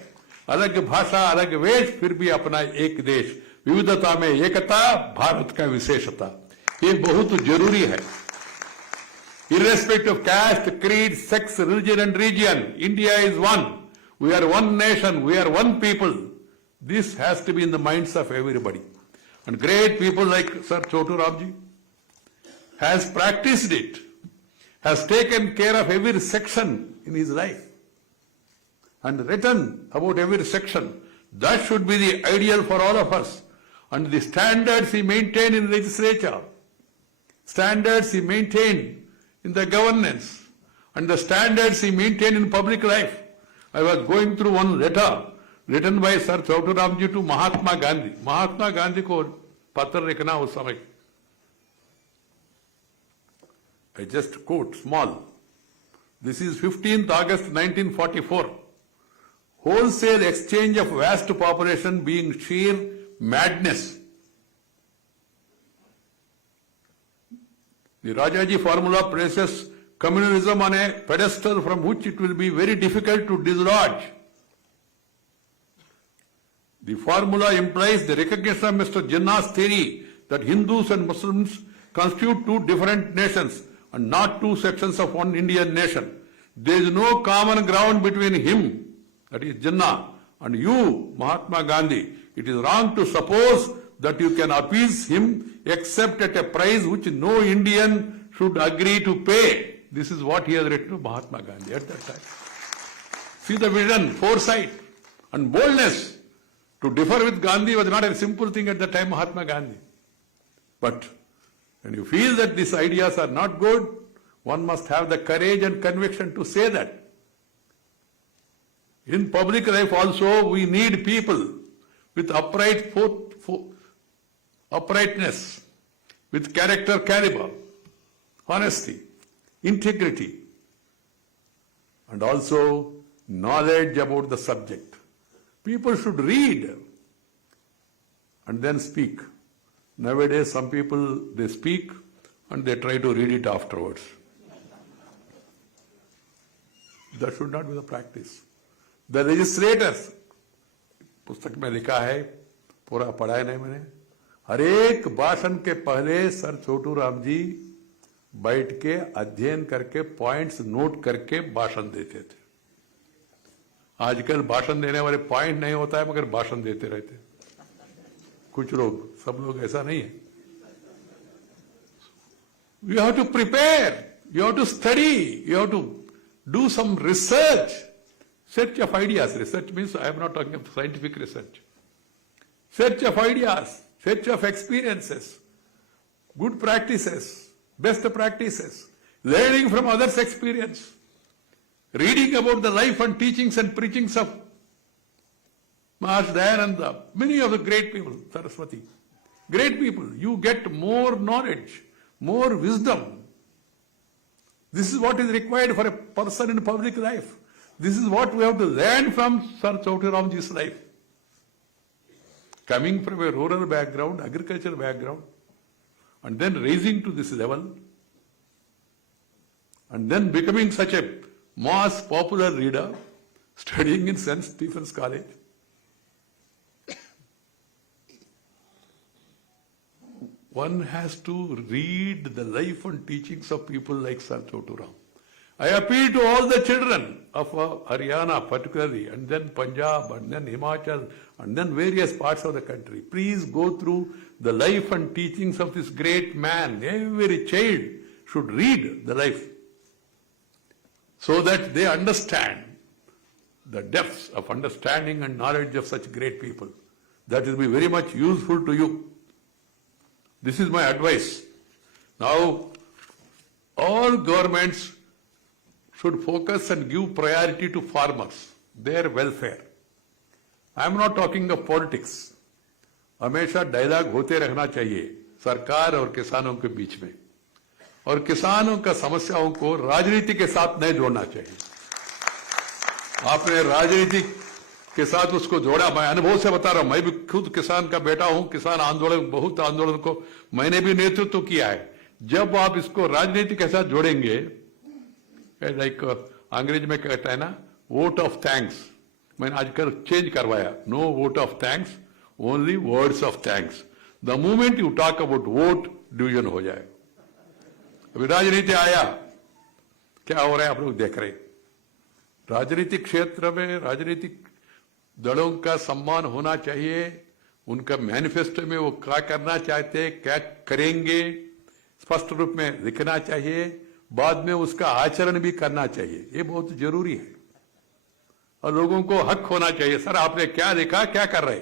अलग भाषा अलग वेश, फिर भी अपना एक देश, विविधता में एकता, भारत का विशेषता, ये बहुत जरूरी है। Irrespective of caste, creed, sex, religion and region, India is one. We are one nation, we are one people. This has to be in the minds of everybody. And great people like Sir Choturam ji has practiced it, has taken care of every section in his life and written about every section. That should be the ideal for all of us. And the standards he maintained in legislature, standards he maintained in the governance, and the standards he maintained in public life. I was going through one letter written by Sir Chautu Ramji to Mahatma Gandhi. Mahatma Gandhi को पत्र लिखना उस समय. I just quote small. This is 15th August 1944. Wholesale exchange of vast population being sheer madness. The Rajaji formula places communalism on a pedestal from which it will be very difficult to dislodge. The formula implies the recognition of Mr. Jinnah's theory that Hindus and Muslims constitute two different nations and not two sections of one Indian nation. There is no common ground between him, that is Jinnah, and you, Mahatma Gandhi. It is wrong to suppose that you can appease him except at a price which no Indian should agree to pay. This is what he has written to Mahatma Gandhi at that time. See the vision, foresight, and boldness. To differ with Gandhi was not a simple thing at the time, Mahatma Gandhi. But when you feel that these ideas are not good, one must have the courage and conviction to say that. In public life also, we need people with uprightness, with character caliber, honesty, integrity, and also knowledge about the subject. People should read and then speak. Nowadays, some people, they speak and they try to read it afterwards. That should not be the practice. The legislators, पुस्तक में लिखा है, पूरा पढ़ा है नहीं मैंने, हर एक भाषण के पहले सर छोटू राम जी बैठ के अध्ययन करके पॉइंट्स नोट करके भाषण देते थे. आजकल भाषण देने वाले पॉइंट नहीं होता है मगर भाषण देते रहते. कुछ लोग, सब लोग ऐसा नहीं है. You have to prepare, you have to study, you have to do some research, search of ideas. Research means I am not talking of scientific research. Search of ideas, search of experiences, good practices, best practices, learning from others' experience, reading about the life and teachings and preachings of Maharshi Dayananda, many of the great people, Saraswati, great people. You get more knowledge, more wisdom. This is what is required for a person in public life. This is what we have to learn from Sir Chautu Ramji's life. Coming from a rural background, agricultural background, and then raising to this level, and then becoming such a mass popular reader, studying in St. Stephen's College. One has to read the life and teachings of people like Sir Chautu Ram. I appeal to all the children of Haryana particularly, and then Punjab, and then Himachal, and then various parts of the country. Please go through the life and teachings of this great man. Every child should read the life so that they understand the depths of understanding and knowledge of such great people. That will be very much useful to you. This is my advice. Now, all governments should focus and give priority to farmers, their welfare. I am not talking of politics. हमेशा dialogue होते रहना चाहिए सरकार और किसानों के बीच में, और किसानों का समस्याओं को राजनीति के साथ नहीं जोड़ना चाहिए. आपने राजनीति के साथ उसको जोड़ा. मैं अनुभव से बता रहा हूं, मैं भी खुद किसान का बेटा हूं. किसान आंदोलन, बहुत आंदोलन को मैंने भी नेतृत्व किया है. जब आप इसको राजनीति के साथ जोड़ेंगे, लाइक अंग्रेज में कहता है ना, वोट ऑफ थैंक्स, मैंने आजकल चेंज करवाया, no vote of thanks, only words of thanks. The moment you talk about vote, division हो जाएगा. अभी राजनीति आया, क्या हो रहा है आप लोग देख रहे. राजनीतिक क्षेत्र में राजनीतिक दलों का सम्मान होना चाहिए. उनका मैनिफेस्टो में वो क्या करना चाहते, क्या करेंगे, स्पष्ट रूप में लिखना चाहिए. बाद में उसका आचरण भी करना चाहिए. ये बहुत जरूरी है. और लोगों को हक होना चाहिए, सर आपने क्या लिखा, क्या कर रहे,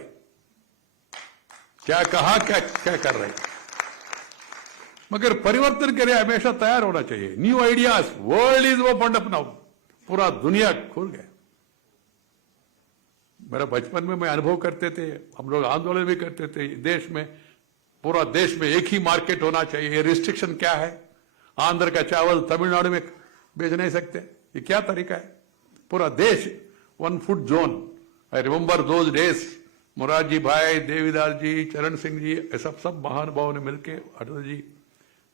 क्या कहा, क्या कर रहे. मगर परिवर्तन के लिए हमेशा तैयार होना चाहिए। New ideas, world is open up now, पूरा दुनिया खुल गया। मेरा बचपन में मैं अनुभव करते थे, हम लोग आंदोलन भी करते थे, देश में, पूरा देश में एक ही मार्केट होना चाहिए। ये रिस्ट्रिक्शन क्या है? आंध्र का चावल तमिलनाडु में बेच नहीं सकते, ये क्या तरीका है? पूरा देश one food zone. I remember those days, Morarji भाई, देवीदास जी, चरण सिंह जी, सब महानुभावों ने मिलकर अटल जी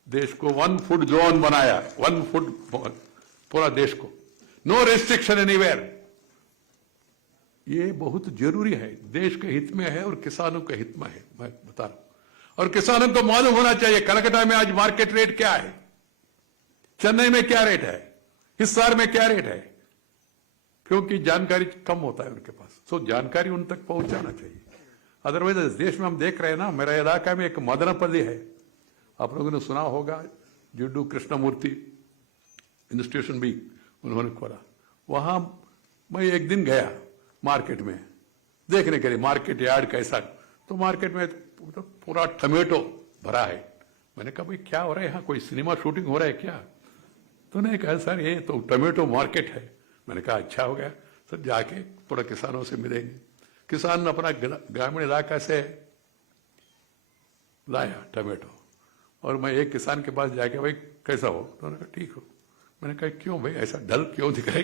देश को वन फूड जोन बनाया, वन फूड, पूरा देश को, नो रेस्ट्रिक्शन एनीवेयर। ये बहुत जरूरी है, देश के हित में है और किसानों के हित में है, मैं बता रहा हूं। और किसानों को मालूम होना चाहिए कलकत्ता में आज मार्केट रेट क्या है, चेन्नई में क्या रेट है, हिसार में क्या रेट है, क्योंकि जानकारी कम होता है उनके पास। तो जानकारी उन तक पहुंचाना चाहिए। अदरवाइज इस देश में हम देख रहे हैं ना, मेरा इलाका में एक मदनपल्ली है, आप लोगों ने सुना होगा, जुड्डू कृष्णमूर्ति इंस्टीट्यूशन भी उन्होंने खोला। वहां मैं एक दिन गया मार्केट में देखने के लिए, मार्केट यार्ड कैसा, तो मार्केट में तो पूरा टमेटो भरा है। मैंने कहा भाई क्या हो रहा है यहाँ, कोई सिनेमा शूटिंग हो रहा है क्या? तो नहीं कहा सर ये तो टमेटो मार्केट है। मैंने कहा अच्छा हो गया सर, जाके थोड़ा किसानों से मिलेंगे। किसान अपना ग्रामीण इलाका से लाया टमेटो, और मैं एक किसान के पास जाके भाई कैसा हो, तो उन्होंने कहा ठीक हो। मैंने कहा क्यों भाई ऐसा डल क्यों दिखाई,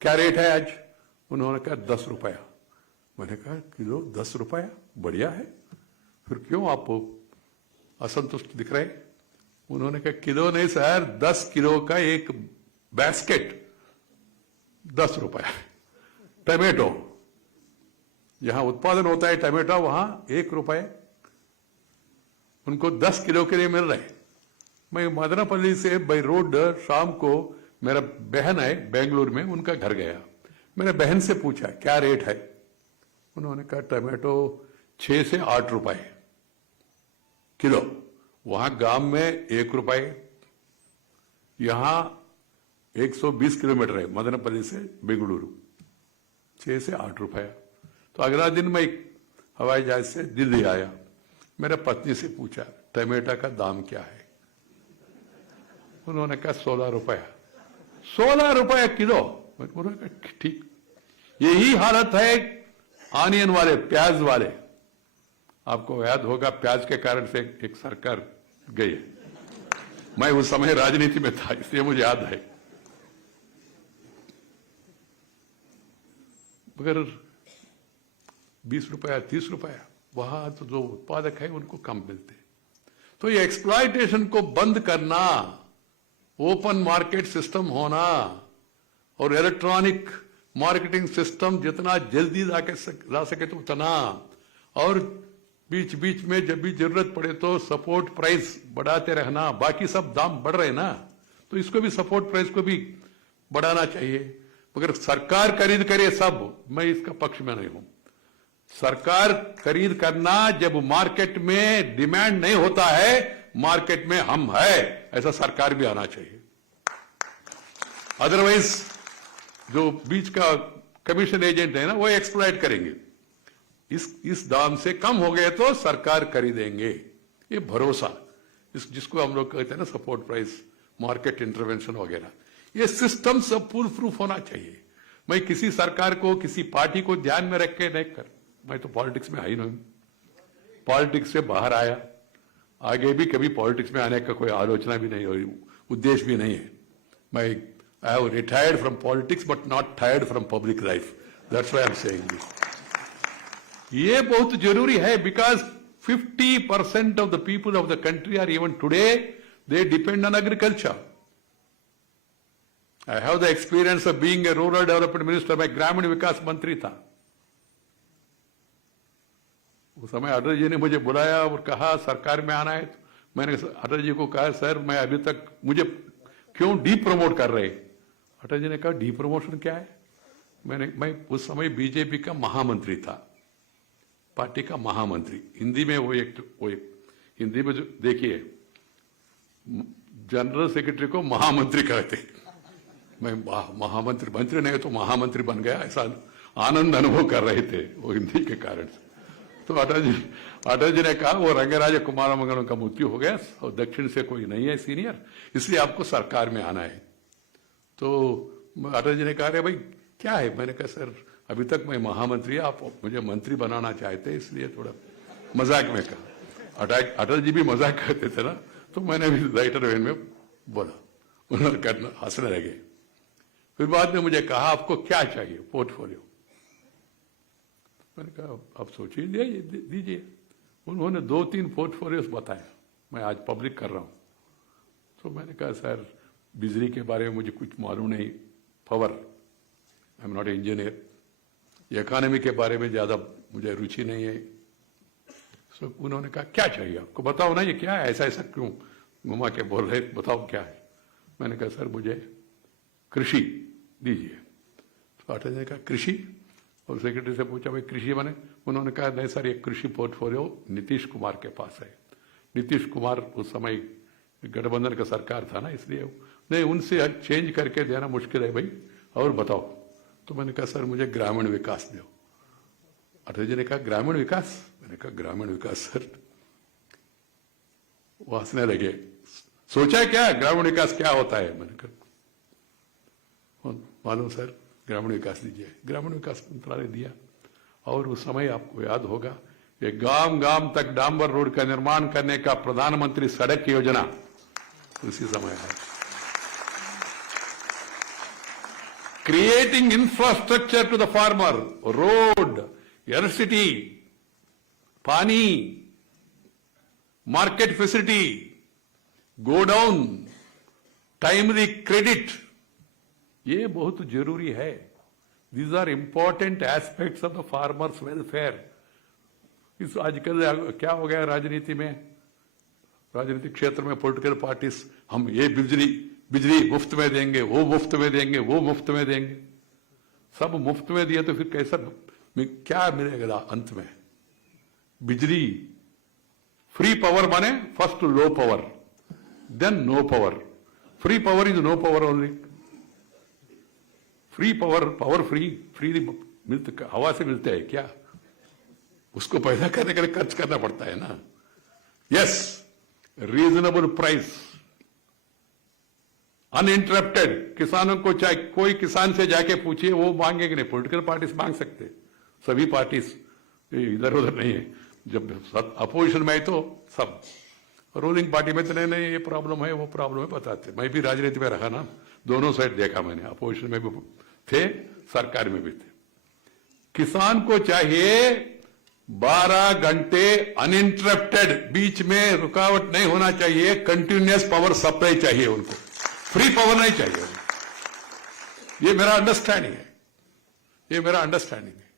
क्या रेट है आज? उन्होंने कहा 10 रुपया। मैंने कहा किलो 10 रुपया, बढ़िया है, फिर क्यों आप असंतुष्ट दिख रहे? उन्होंने कहा किलो नहीं सर, 10 किलो का एक बास्केट 10 रुपया। टमेटो जहां उत्पादन होता है टमेटो, वहां 1 रुपये उनको 10 किलो के लिए मिल रहे। मैं मदनापल्ली से बाई रोड शाम को, मेरा बहन है बेंगलुरु में, उनका घर गया। मैंने बहन से पूछा क्या रेट है? उन्होंने कहा टमाटो 6 से 8 रुपए किलो। वहां गांव में 1 रुपए, यहां 120 किलोमीटर है मदनपल्ली से बेंगलुरु, 6 से 8 रुपया। तो अगला दिन मैं हवाई जहाज से दिल्ली आया। मेरे पत्नी से पूछा टमाटर का दाम क्या है? उन्होंने कहा 16 रुपया। 16 रुपया किलो। उन्होंने कहा ठीक। यही हालत है आनियन वाले, प्याज वाले। आपको याद होगा प्याज के कारण से एक सरकार गई। मैं उस समय राजनीति में था, इसलिए मुझे याद है। मगर 20 रुपया 30 रुपया, वहां तो जो उत्पादक है उनको कम मिलते। तो ये एक्सप्लॉयटेशन को बंद करना, ओपन मार्केट सिस्टम होना और इलेक्ट्रॉनिक मार्केटिंग सिस्टम जितना जल्दी ला सके तो उतना, और बीच बीच में जब भी जरूरत पड़े तो सपोर्ट प्राइस बढ़ाते रहना। बाकी सब दाम बढ़ रहे ना, तो इसको भी सपोर्ट प्राइस को भी बढ़ाना चाहिए। मगर सरकार खरीद करे सब, मैं इसका पक्ष में नहीं हूं। सरकार खरीद करना जब मार्केट में डिमांड नहीं होता है, मार्केट में हम है, ऐसा सरकार भी आना चाहिए। अदरवाइज जो बीच का कमीशन एजेंट है ना, वो एक्सप्लॉइट करेंगे। इस दाम से कम हो गए तो सरकार खरीदेंगे, ये भरोसा, जिसको हम लोग कहते हैं ना सपोर्ट प्राइस, मार्केट इंटरवेंशन वगैरह, ये सिस्टम सब प्रूफ होना चाहिए। मैं किसी सरकार को, किसी पार्टी को ध्यान में रख के नहीं कर, मैं तो पॉलिटिक्स में आई नहीं, पॉलिटिक्स से बाहर आया, आगे भी कभी पॉलिटिक्स में आने का कोई आलोचना भी नहीं हुई, उद्देश्य भी नहीं है। मैं I have retired from politics but not tired from public life, that's why I am saying this. ये बहुत जरूरी है, because 50% of the people of the country are even today they depend on agriculture. I have the experience of being a rural development minister, मैं ग्रामीण विकास मंत्री था। उस समय अटल जी ने मुझे बुलाया और कहा सरकार में आना है। तो मैंने अटल जी को कहा सर मैं अभी तक, मुझे क्यों डी प्रमोट कर रहे? अटल जी ने कहा डी प्रमोशन क्या है? मैं उस समय बीजेपी का महामंत्री था, पार्टी का महामंत्री। हिंदी में वो एक हिंदी में जो देखिए, जनरल सेक्रेटरी को महामंत्री कहते, मैं मंत्री नहीं तो महामंत्री बन गया, ऐसा आनंद अनुभव कर रहे थे वो हिंदी के कारण से। तो अटल जी ने कहा वो रंगराज कुमार मंगलम का मृत्यु हो गया और दक्षिण से कोई नहीं है सीनियर, इसलिए आपको सरकार में आना है। तो अटल जी ने कहा, अरे भाई क्या है? मैंने कहा सर अभी तक मैं महामंत्री, आप मुझे मंत्री बनाना चाहते इसलिए थोड़ा मजाक में कहा। अटल जी भी मजाक करते थे ना, तो मैंने भी राइटर वेन में बोला, उन्होंने करना हंसने लगे। फिर बाद में मुझे कहा आपको क्या चाहिए पोर्टफोलियो? मैंने कहा आप सोचिए दीजिए। उन्होंने 2-3 पोर्टफोलियोस बताया, मैं आज पब्लिक कर रहा हूं। तो मैंने कहा सर बिजली के बारे में मुझे कुछ मालूम नहीं, power, I am not engineer, economy के बारे में ज्यादा मुझे रुचि नहीं है। सो उन्होंने कहा क्या चाहिए आपको, बताओ ना ये क्या है, ऐसा ऐसा क्यों घुमा के बोल रहे, बताओ क्या है? मैंने कहा सर मुझे कृषि दीजिए। तो अटल ने कहा कृषि, और सेक्रेटरी से पूछा भाई कृषि बने? उन्होंने कहा नहीं सर ये कृषि पोर्टफोलियो नीतीश कुमार के पास है। नीतीश कुमार उस समय गठबंधन का सरकार था ना, इसलिए नहीं, उनसे चेंज करके देना मुश्किल है भाई, और बताओ। तो मैंने कहा सर मुझे ग्रामीण विकास दो। अटल जी ने कहा ग्रामीण विकास? मैंने कहा ग्रामीण विकास सर। वो हंसने लगे, सोचा क्या ग्रामीण विकास क्या होता है? मैंने कहा मालूम सर, ग्रामीण विकास दीजिए। ग्रामीण विकास मंत्रालय दिया, और उस समय आपको याद होगा ये गांव गांव तक डांबर रोड का निर्माण करने का प्रधानमंत्री सड़क योजना उसी समय है। Creating infrastructure to the farmer, road, electricity, pani, market facility, godown, timely credit, ये बहुत जरूरी है। These are important aspects of the farmers welfare. इस आजकल क्या हो गया राजनीति में, राजनीतिक क्षेत्र में पॉलिटिकल पार्टीज, हम ये बिजली मुफ्त में देंगे, वो मुफ्त में देंगे, वो मुफ्त में देंगे। सब मुफ्त में दिए तो फिर कैसा, क्या मिलेगा अंत में? बिजली फ्री पावर माने first low power, then no power. Free power is no power only. Free power, power free मिलते, हवा से मिलते हैं क्या? उसको पैदा करने के लिए खर्च करना पड़ता है ना। Yes, reasonable price, uninterrupted. किसानों को चाहे कोई किसान से जाके पूछिए, वो मांगेंगे नहीं। पॉलिटिकल पार्टीज मांग सकते, सभी पार्टीज इधर उधर नहीं है। जब अपोजिशन में है तो सब, रूलिंग पार्टी में तो नहीं ये प्रॉब्लम है वो प्रॉब्लम है बताते। मैं भी राजनीति में रहा ना, दोनों साइड देखा मैंने, अपोजिशन में भी थे, सरकार में भी थे। किसान को चाहिए 12 घंटे अनइंटरप्टेड, बीच में रुकावट नहीं होना चाहिए, कंटिन्यूअस पावर सप्लाई चाहिए उनको, फ्री पावर नहीं चाहिए। ये मेरा अंडरस्टैंडिंग है, ये मेरा अंडरस्टैंडिंग है।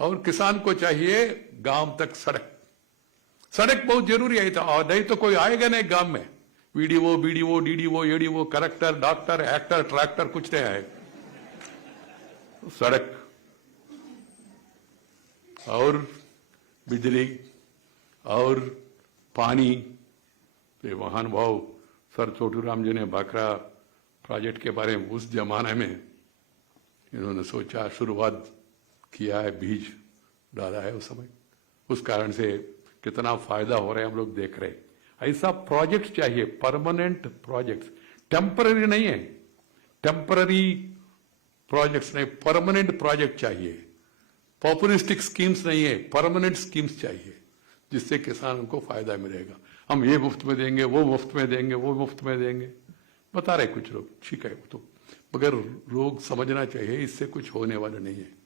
और किसान को चाहिए गांव तक सड़क बहुत जरूरी है। और नहीं तो कोई आएगा नहीं गांव में, video DDO ADO collector doctor actor tractor कुछ नहीं आएगा। सड़क और बिजली और पानी। ये महानुभाव सर छोटू राम जी ने भाखड़ा प्रोजेक्ट के बारे में उस जमाने में इन्होंने सोचा, शुरुआत किया है, बीज डाला है उस समय, उस कारण से कितना फायदा हो रहा है हम लोग देख रहे हैं। ऐसा प्रोजेक्ट चाहिए, परमानेंट प्रोजेक्ट्स, टेम्पररी नहीं है, टेम्पररी प्रोजेक्ट्स नहीं, परमानेंट प्रोजेक्ट चाहिए। पॉपुलिस्टिक स्कीम्स नहीं है, परमानेंट स्कीम्स चाहिए, जिससे किसानों को फायदा मिलेगा। हम ये मुफ्त में देंगे, वो मुफ्त में देंगे, वो मुफ्त में देंगे, बता रहे कुछ लोग, ठीक है तो, मगर लोग समझना चाहिए इससे कुछ होने वाला नहीं है।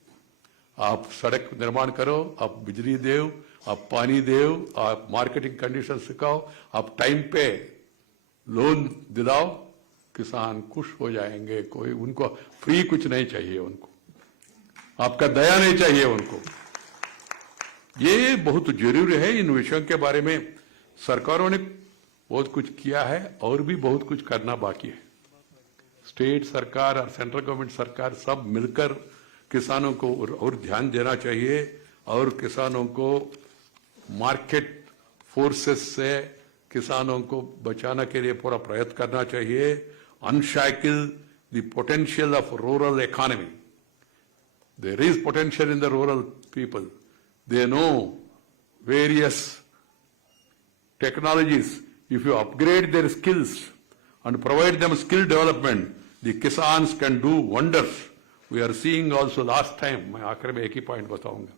आप सड़क निर्माण करो, आप बिजली दो, आप पानी दो, आप मार्केटिंग कंडीशन सिखाओ, आप टाइम पे लोन दिलाओ, किसान खुश हो जाएंगे। कोई उनको फ्री कुछ नहीं चाहिए, उनको आपका दया नहीं चाहिए उनको। ये बहुत जरूरी है। इन विषयों के बारे में सरकारों ने बहुत कुछ किया है और भी बहुत कुछ करना बाकी है। स्टेट सरकार और सेंट्रल गवर्नमेंट सरकार सब मिलकर किसानों को और ध्यान देना चाहिए और किसानों को मार्केट फोर्सेस से किसानों को बचाने के लिए पूरा प्रयत्न करना चाहिए। Unshackle the potential of rural economy. There is potential in the rural people. They know various technologies, if you upgrade their skills and provide them skill development, the Kisans can do wonders. We are seeing also last time, मैं आखिर में एक ही point बताऊंगा,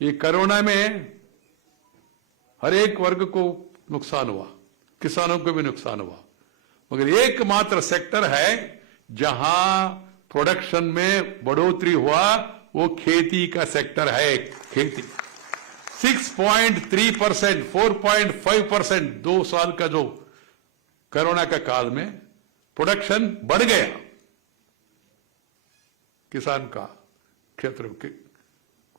ये corona में हर एक वर्ग को नुकसान हुआ, किसानों को भी नुकसान हुआ, मगर एकमात्र सेक्टर है जहां प्रोडक्शन में बढ़ोतरी हुआ, वो खेती का सेक्टर है। खेती 6.3%, 4.5%, 2 साल का जो कोरोना का काल में प्रोडक्शन बढ़ गया किसान का क्षेत्र के।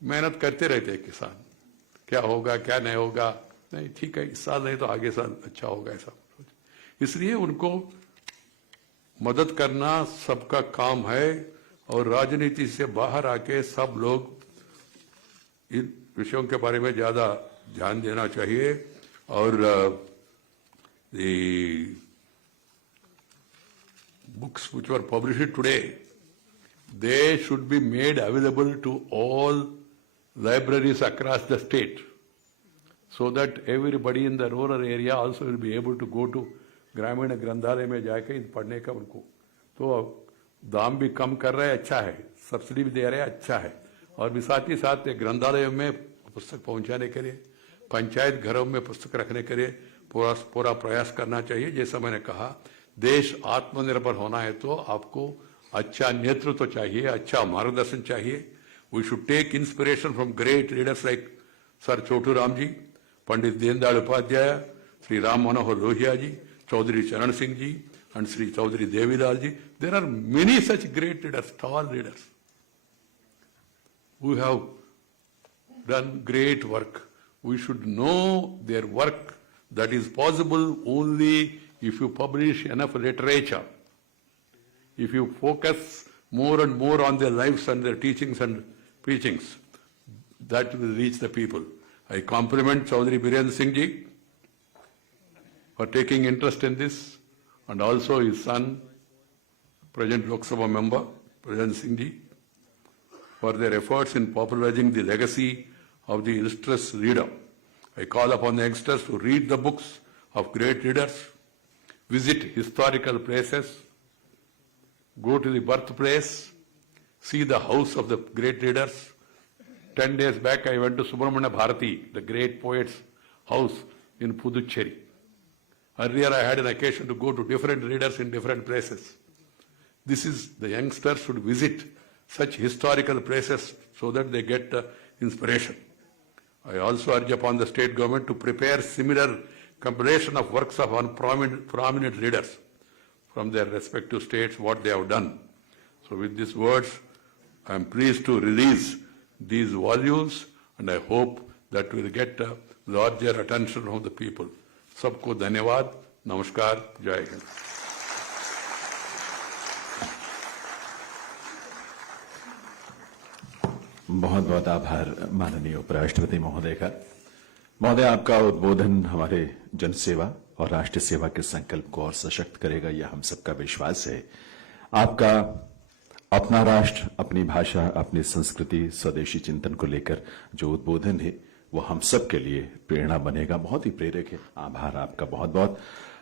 मेहनत करते रहते हैं किसान, क्या होगा क्या नहीं होगा, नहीं ठीक है इस साल नहीं तो आगे साल अच्छा होगा, ऐसा। इसलिए उनको मदद करना सबका काम है और राजनीति से बाहर आके सब लोग इन विषयों के बारे में ज्यादा ध्यान देना चाहिए। और the books which were published today, they should be made available to all libraries across the state, so that everybody in the rural area also will be able to go to ग्रामीण ग्रंथालय में जाके पढ़ने का उनको तो दाम भी कम कर रहे हैं, अच्छा है, सब्सिडी भी दे रहे हैं, अच्छा है। और भी साथ ही साथ ग्रंथालयों में पुस्तक पहुंचाने के लिए, पंचायत घरों में पुस्तक रखने के लिए पूरा प्रयास करना चाहिए। जैसा मैंने कहा, देश आत्मनिर्भर होना है तो आपको अच्छा नेतृत्व चाहिए, अच्छा मार्गदर्शन चाहिए। We should take inspiration from great leaders like sir Chhotu Ram ji, Pandit Deendayal Upadhyay, Shri Ram Manohar Lohia ji, Chaudhary Charan Singh ji, and Sri Chaudhary Devilal ji. There are many such great leaders, tall leaders, who have done great work. We should know their work. That is possible only if you publish enough literature, if you focus more and more on their lives and their teachings and preachings. That will reach the people. I compliment Chaudhary Birendra Singh ji for taking interest in this, and also his son, present Lok Sabha member, President Singh ji, for their efforts in popularizing the legacy of the illustrious leader. I call upon the youngsters to read the books of great leaders, visit historical places, go to the birthplace, see the house of the great leaders. 10 days back I went to Subramanya Bharati, the great poet's house in Puducherry. Earlier I had an occasion to go to different leaders in different places. This is, the youngsters should visit such historical places so that they get inspiration. I also urge upon the state government to prepare similar compilation of works of prominent leaders from their respective states, what they have done. So with these words, I am pleased to release these volumes, and I hope that will get larger attention from the people. सबको धन्यवाद, नमस्कार, जय हिंद। बहुत बहुत आभार माननीय उपराष्ट्रपति महोदय का। महोदय, आपका उद्बोधन हमारे जनसेवा और राष्ट्र सेवा के संकल्प को और सशक्त करेगा, यह हम सबका विश्वास है। आपका अपना राष्ट्र, अपनी भाषा, अपनी संस्कृति, स्वदेशी चिंतन को लेकर जो उद्बोधन है वो हम सब के लिए प्रेरणा बनेगा, बहुत ही प्रेरक है। आभार आपका बहुत बहुत।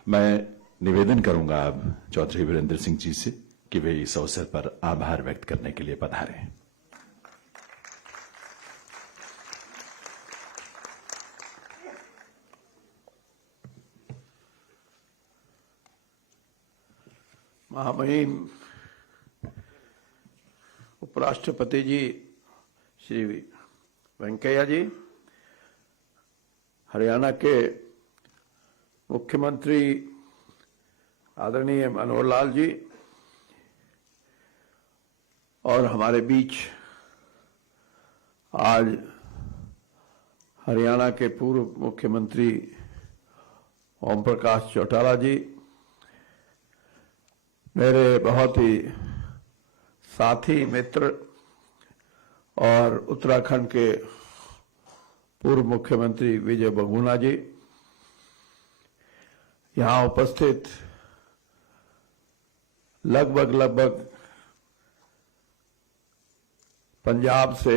मैं निवेदन करूंगा अब चौधरी वीरेंद्र सिंह जी से कि वे इस अवसर पर आभार व्यक्त करने के लिए पधारें। महामहिम उपराष्ट्रपति जी श्री वेंकैया जी, हरियाणा के मुख्यमंत्री आदरणीय मनोहर लाल जी, और हमारे बीच आज हरियाणा के पूर्व मुख्यमंत्री ओम प्रकाश चौटाला जी, मेरे बहुत ही साथी मित्र और उत्तराखंड के पूर्व मुख्यमंत्री विजय बहुगुणा जी, यहां उपस्थित लगभग पंजाब से,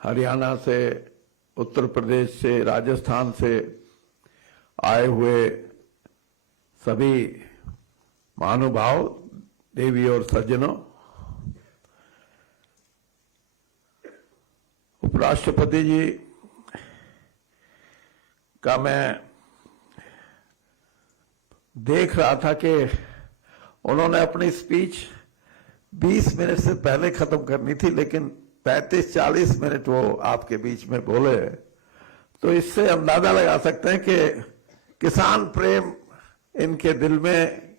हरियाणा से, उत्तर प्रदेश से, राजस्थान से आए हुए सभी महानुभाव, देवी और सज्जनों, उपराष्ट्रपति जी का मैं देख रहा था कि उन्होंने अपनी स्पीच 20 मिनट से पहले खत्म करनी थी, लेकिन 35-40 मिनट वो आपके बीच में बोले। तो इससे अंदाजा लगा सकते हैं कि किसान प्रेम इनके दिल में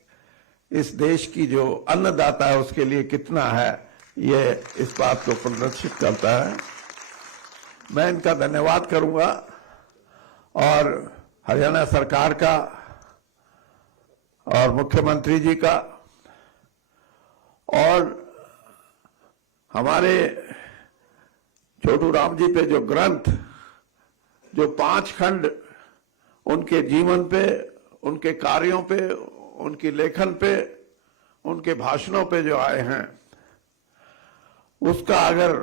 इस देश की जो अन्नदाता है उसके लिए कितना है, ये इस बात को प्रदर्शित करता है। मैं इनका धन्यवाद करूंगा और हरियाणा सरकार का और मुख्यमंत्री जी का और हमारे छोटू राम जी पे जो ग्रंथ, जो 5 खंड उनके जीवन पे, उनके कार्यों पे, उनकी लेखन पे, उनके भाषणों पे जो आए हैं, उसका अगर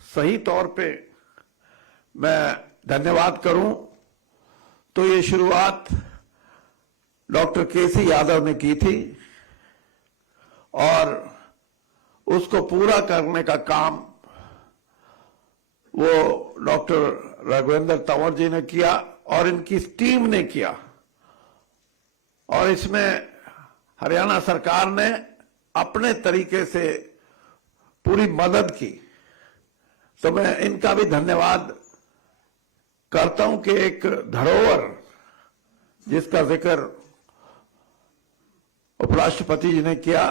सही तौर पे मैं धन्यवाद करूं तो ये शुरुआत डॉक्टर केसी यादव ने की थी और उसको पूरा करने का काम वो डॉक्टर राघवेंद्र तंवर जी ने किया और इनकी टीम ने किया, और इसमें हरियाणा सरकार ने अपने तरीके से पूरी मदद की। तो मैं इनका भी धन्यवाद करता हूं कि एक धरोहर जिसका जिक्र उपराष्ट्रपति जी ने किया,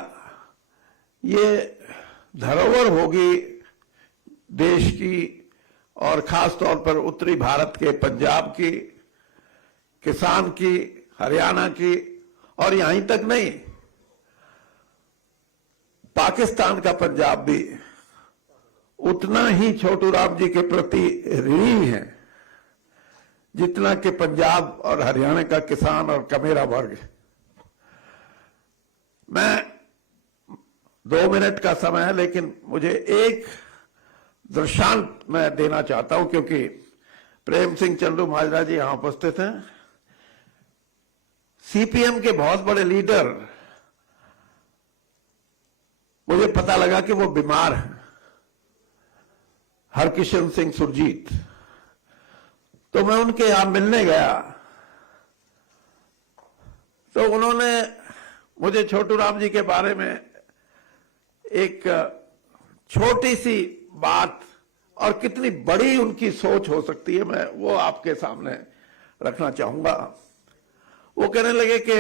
ये धरोहर होगी देश की और खास तौर पर उत्तरी भारत के पंजाब की, किसान की, हरियाणा की, और यहीं तक नहीं, पाकिस्तान का पंजाब भी उतना ही छोटू राम जी के प्रति ऋणी है जितना कि पंजाब और हरियाणा का किसान और कमेरा वर्ग। मैं 2 मिनट का समय है, लेकिन मुझे एक दृष्टांत मैं देना चाहता हूं, क्योंकि प्रेम सिंह चंदू माजरा जी यहां उपस्थित हैं। सीपीएम के बहुत बड़े लीडर, मुझे पता लगा कि वो बीमार हैं, हरकिशन सिंह सुरजीत। तो मैं उनके यहां मिलने गया तो उन्होंने मुझे छोटू राम जी के बारे में एक छोटी सी बात, और कितनी बड़ी उनकी सोच हो सकती है, मैं वो आपके सामने रखना चाहूंगा। वो कहने लगे कि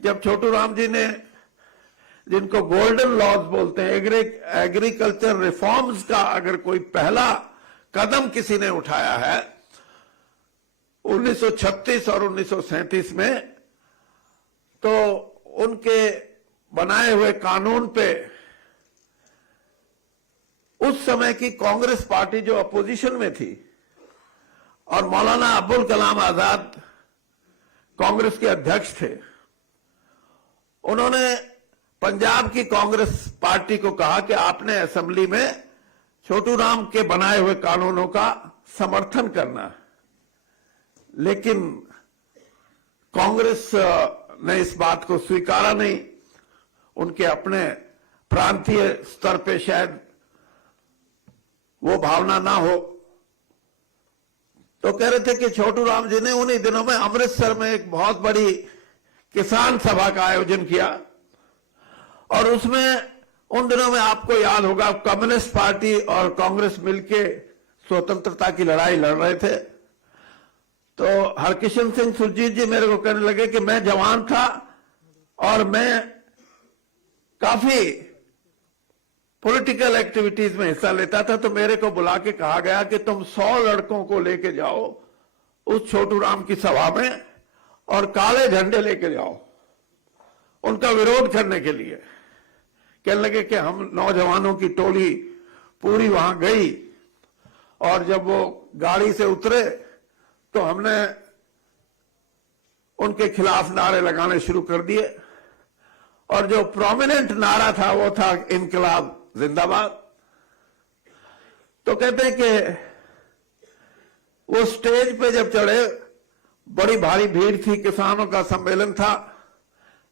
जब छोटू राम जी ने, जिनको गोल्डन लॉज बोलते हैं, एग्रीकल्चर रिफॉर्म्स का अगर कोई पहला कदम किसी ने उठाया है 1936 और 1937 में, तो उनके बनाए हुए कानून पे उस समय की कांग्रेस पार्टी जो अपोजिशन में थी, और मौलाना अब्दुल कलाम आजाद कांग्रेस के अध्यक्ष थे, उन्होंने पंजाब की कांग्रेस पार्टी को कहा कि आपने असेंबली में छोटू राम के बनाए हुए कानूनों का समर्थन करना है। लेकिन कांग्रेस ने इस बात को स्वीकारा नहीं। उनके अपने प्रांतीय स्तर पे शायद वो भावना ना हो, तो कह रहे थे कि छोटू राम जी ने उन्हीं दिनों में अमृतसर में एक बहुत बड़ी किसान सभा का आयोजन किया, और उसमें उन दिनों में आपको याद होगा कम्युनिस्ट पार्टी और कांग्रेस मिलके स्वतंत्रता की लड़ाई लड़ रहे थे। तो हरकिशन सिंह सुरजीत जी मेरे को कहने लगे कि मैं जवान था और मैं काफी पॉलिटिकल एक्टिविटीज में हिस्सा लेता था, तो मेरे को बुला के कहा गया कि तुम 100 लड़कों को लेके जाओ उस छोटू राम की सभा में और काले झंडे लेके जाओ उनका विरोध करने के लिए। कहने लगे कि हम नौजवानों की टोली पूरी वहां गई, और जब वो गाड़ी से उतरे तो हमने उनके खिलाफ नारे लगाने शुरू कर दिए, और जो प्रोमिनेंट नारा था वो था इनकलाब जिंदाबाद। तो कहते हैं कि वो स्टेज पे जब चढ़े, बड़ी भारी भीड़ थी, किसानों का सम्मेलन था,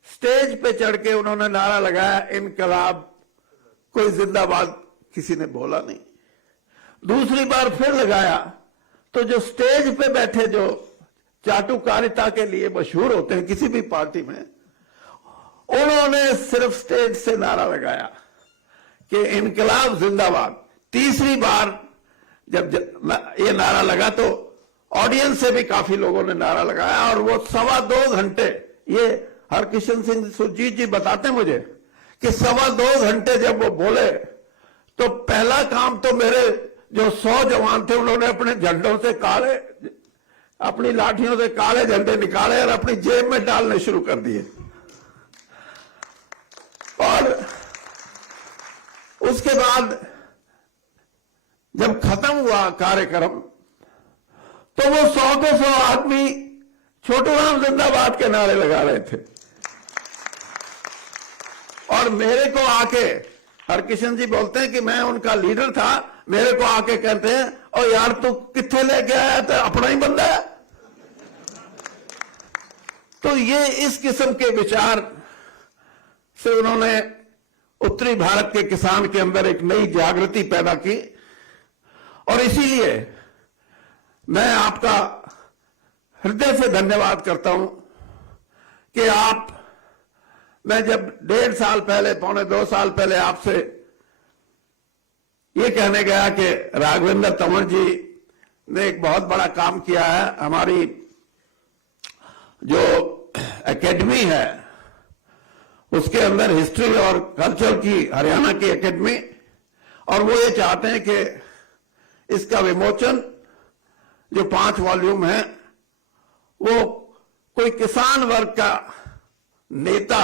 स्टेज पे चढ़ के उन्होंने नारा लगाया इनकलाब, कोई जिंदाबाद किसी ने बोला नहीं। दूसरी बार फिर लगाया तो जो स्टेज पे बैठे, जो चाटुकारिता के लिए मशहूर होते हैं किसी भी पार्टी में, उन्होंने सिर्फ स्टेज से नारा लगाया कि इनकलाब जिंदाबाद। तीसरी बार जब ये नारा लगा तो ऑडियंस से भी काफी लोगों ने नारा लगाया, और वो 2.25 घंटे, ये हरकिशन सिंह सुरजीत जी बताते मुझे कि 2.25 घंटे जब वो बोले तो पहला काम तो मेरे जो 100 जवान थे उन्होंने अपने झंडों से काले, अपनी लाठियों से काले झंडे निकाले और अपनी जेब में डालने शुरू कर दिए। और उसके बाद जब खत्म हुआ कार्यक्रम तो वो 100 के 100 आदमी छोटू राम जिंदाबाद के नारे लगा रहे थे। और मेरे को आके हरकिशन जी बोलते हैं कि मैं उनका लीडर था, मेरे को आके कहते हैं, और यार तू कित्थे लेके आया, तो अपना ही बंदा है। तो ये इस किस्म के विचार से उन्होंने उत्तरी भारत के किसान के अंदर एक नई जागृति पैदा की। और इसीलिए मैं आपका हृदय से धन्यवाद करता हूं कि मैं जब 1.5 साल पहले, 1.25 साल पहले आपसे ये कहने गया कि राघवेंद्र तंवर जी ने एक बहुत बड़ा काम किया है, हमारी जो एकेडमी है उसके अंदर हिस्ट्री और कल्चर की, हरियाणा की एकेडमी, और वो ये चाहते हैं कि इसका विमोचन जो 5 वॉल्यूम है वो कोई किसान वर्ग का नेता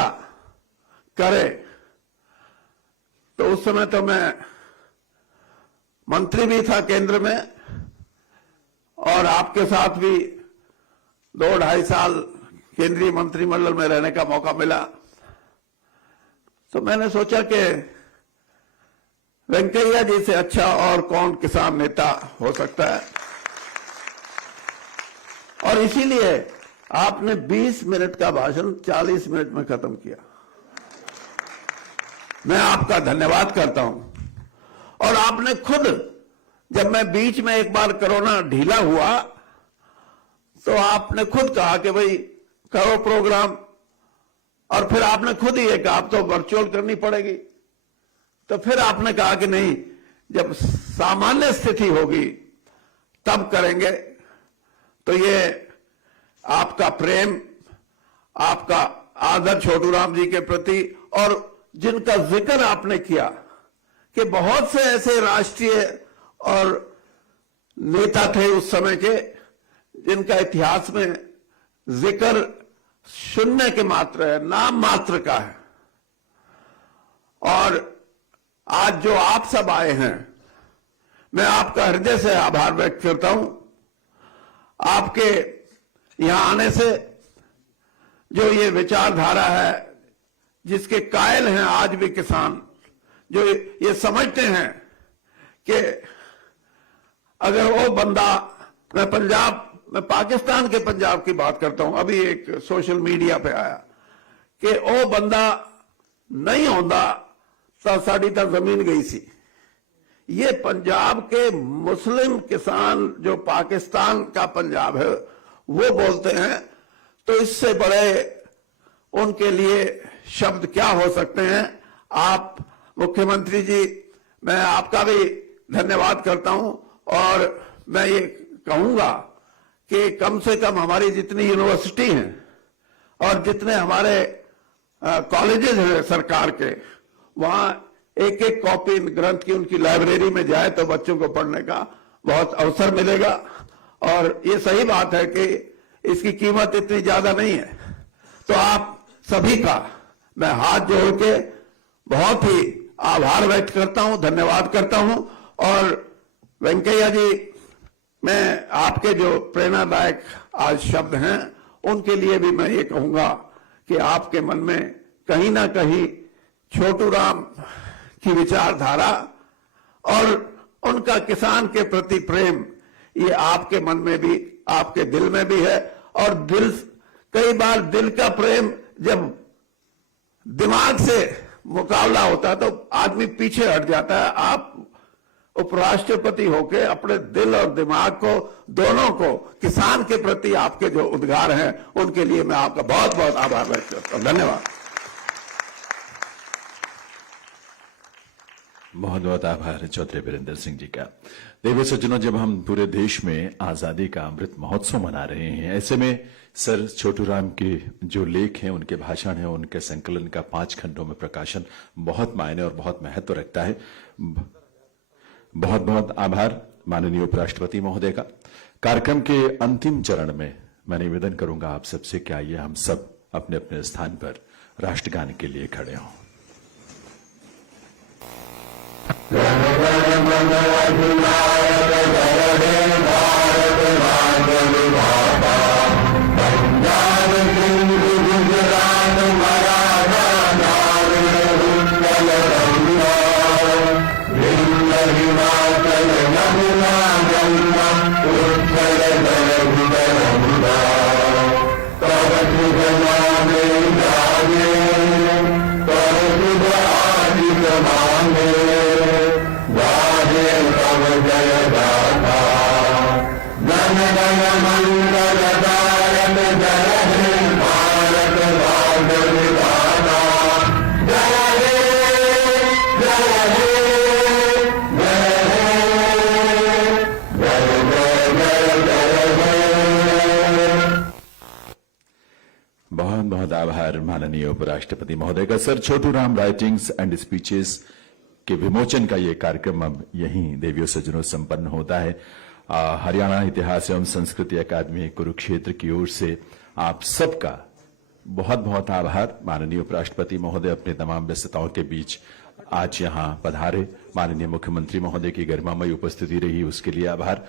करे। तो उस समय तो मैं मंत्री भी था केंद्र में, और आपके साथ भी 2-2.5 साल केंद्रीय मंत्रिमंडल में रहने का मौका मिला। तो मैंने सोचा कि वेंकैया जी से अच्छा और कौन किसान नेता हो सकता है। और इसीलिए आपने 20 मिनट का भाषण 40 मिनट में खत्म किया। मैं आपका धन्यवाद करता हूं। और आपने खुद, जब मैं बीच में एक बार कोरोना ढीला हुआ तो आपने खुद कहा कि भाई करो प्रोग्राम, और फिर आपने खुद ही कहा अब तो वर्चुअल करनी पड़ेगी। तो फिर आपने कहा कि नहीं, जब सामान्य स्थिति होगी तब करेंगे। तो ये आपका प्रेम, आपका आदर छोटू राम जी के प्रति, और जिनका जिक्र आपने किया कि बहुत से ऐसे राष्ट्रीय और नेता थे उस समय के जिनका इतिहास में जिक्र शून्य के मात्र है, नाम मात्र का है। और आज जो आप सब आए हैं, मैं आपका हृदय से आभार व्यक्त करता हूं। आपके यहां आने से जो ये विचारधारा है, जिसके कायल हैं आज भी किसान, जो ये समझते हैं कि अगर वो बंदा, मैं पाकिस्तान के पंजाब की बात करता हूं, अभी एक सोशल मीडिया पे आया कि वो बंदा नहीं होता तो साड़ी तो जमीन गई सी। ये पंजाब के मुस्लिम किसान जो पाकिस्तान का पंजाब है वो बोलते हैं, तो इससे बड़े उनके लिए शब्द क्या हो सकते हैं। आप मुख्यमंत्री जी, मैं आपका भी धन्यवाद करता हूं, और मैं ये कहूंगा कि कम से कम हमारी जितनी यूनिवर्सिटी हैं और जितने हमारे कॉलेजेस हैं सरकार के, वहां एक एक कॉपी ग्रंथ की उनकी लाइब्रेरी में जाए तो बच्चों को पढ़ने का बहुत अवसर मिलेगा। और ये सही बात है कि इसकी कीमत इतनी ज्यादा नहीं है। तो आप सभी का मैं हाथ जोड़ के बहुत ही आभार व्यक्त करता हूं, धन्यवाद करता हूं। और वेंकैया जी, मैं आपके जो प्रेरणादायक आज शब्द हैं उनके लिए भी मैं ये कहूंगा कि आपके मन में कहीं ना कहीं छोटू राम की विचारधारा और उनका किसान के प्रति प्रेम, ये आपके मन में भी, आपके दिल में भी है। और दिल, कई बार दिल का प्रेम जब दिमाग से मुकाबला होता है तो आदमी पीछे हट जाता है। आप उपराष्ट्रपति होके अपने दिल और दिमाग को, दोनों को, किसान के प्रति आपके जो उद्गार हैं उनके लिए मैं आपका बहुत बहुत आभार व्यक्त करता हूं। धन्यवाद। बहुत बहुत आभार चौधरी वीरेंद्र सिंह जी का। देवी सज्जनों, जब हम पूरे देश में आजादी का अमृत महोत्सव मना रहे हैं, ऐसे में सर छोटू राम के जो लेख हैं, उनके भाषण हैं, उनके संकलन का 5 खंडों में प्रकाशन बहुत मायने और बहुत महत्व रखता है। बहुत बहुत आभार माननीय उपराष्ट्रपति महोदय का। कार्यक्रम के अंतिम चरण में मैं निवेदन करूंगा आप सबसे, क्या आइए हम सब अपने अपने स्थान पर राष्ट्रगान के लिए खड़े हों। बहुत बहुत आभार माननीय उपराष्ट्रपति महोदय का। Sir Chhotu Ram writings and speeches के विमोचन का ये कार्यक्रम अब यहीं देवियों सज्जनों संपन्न होता है। हरियाणा इतिहास एवं संस्कृति अकादमी कुरुक्षेत्र की ओर से आप सबका बहुत बहुत आभार। माननीय उपराष्ट्रपति महोदय अपने तमाम व्यस्तताओं के बीच आज यहां पधारे, माननीय मुख्यमंत्री महोदय की गरिमामयी उपस्थिति रही, उसके लिए आभार।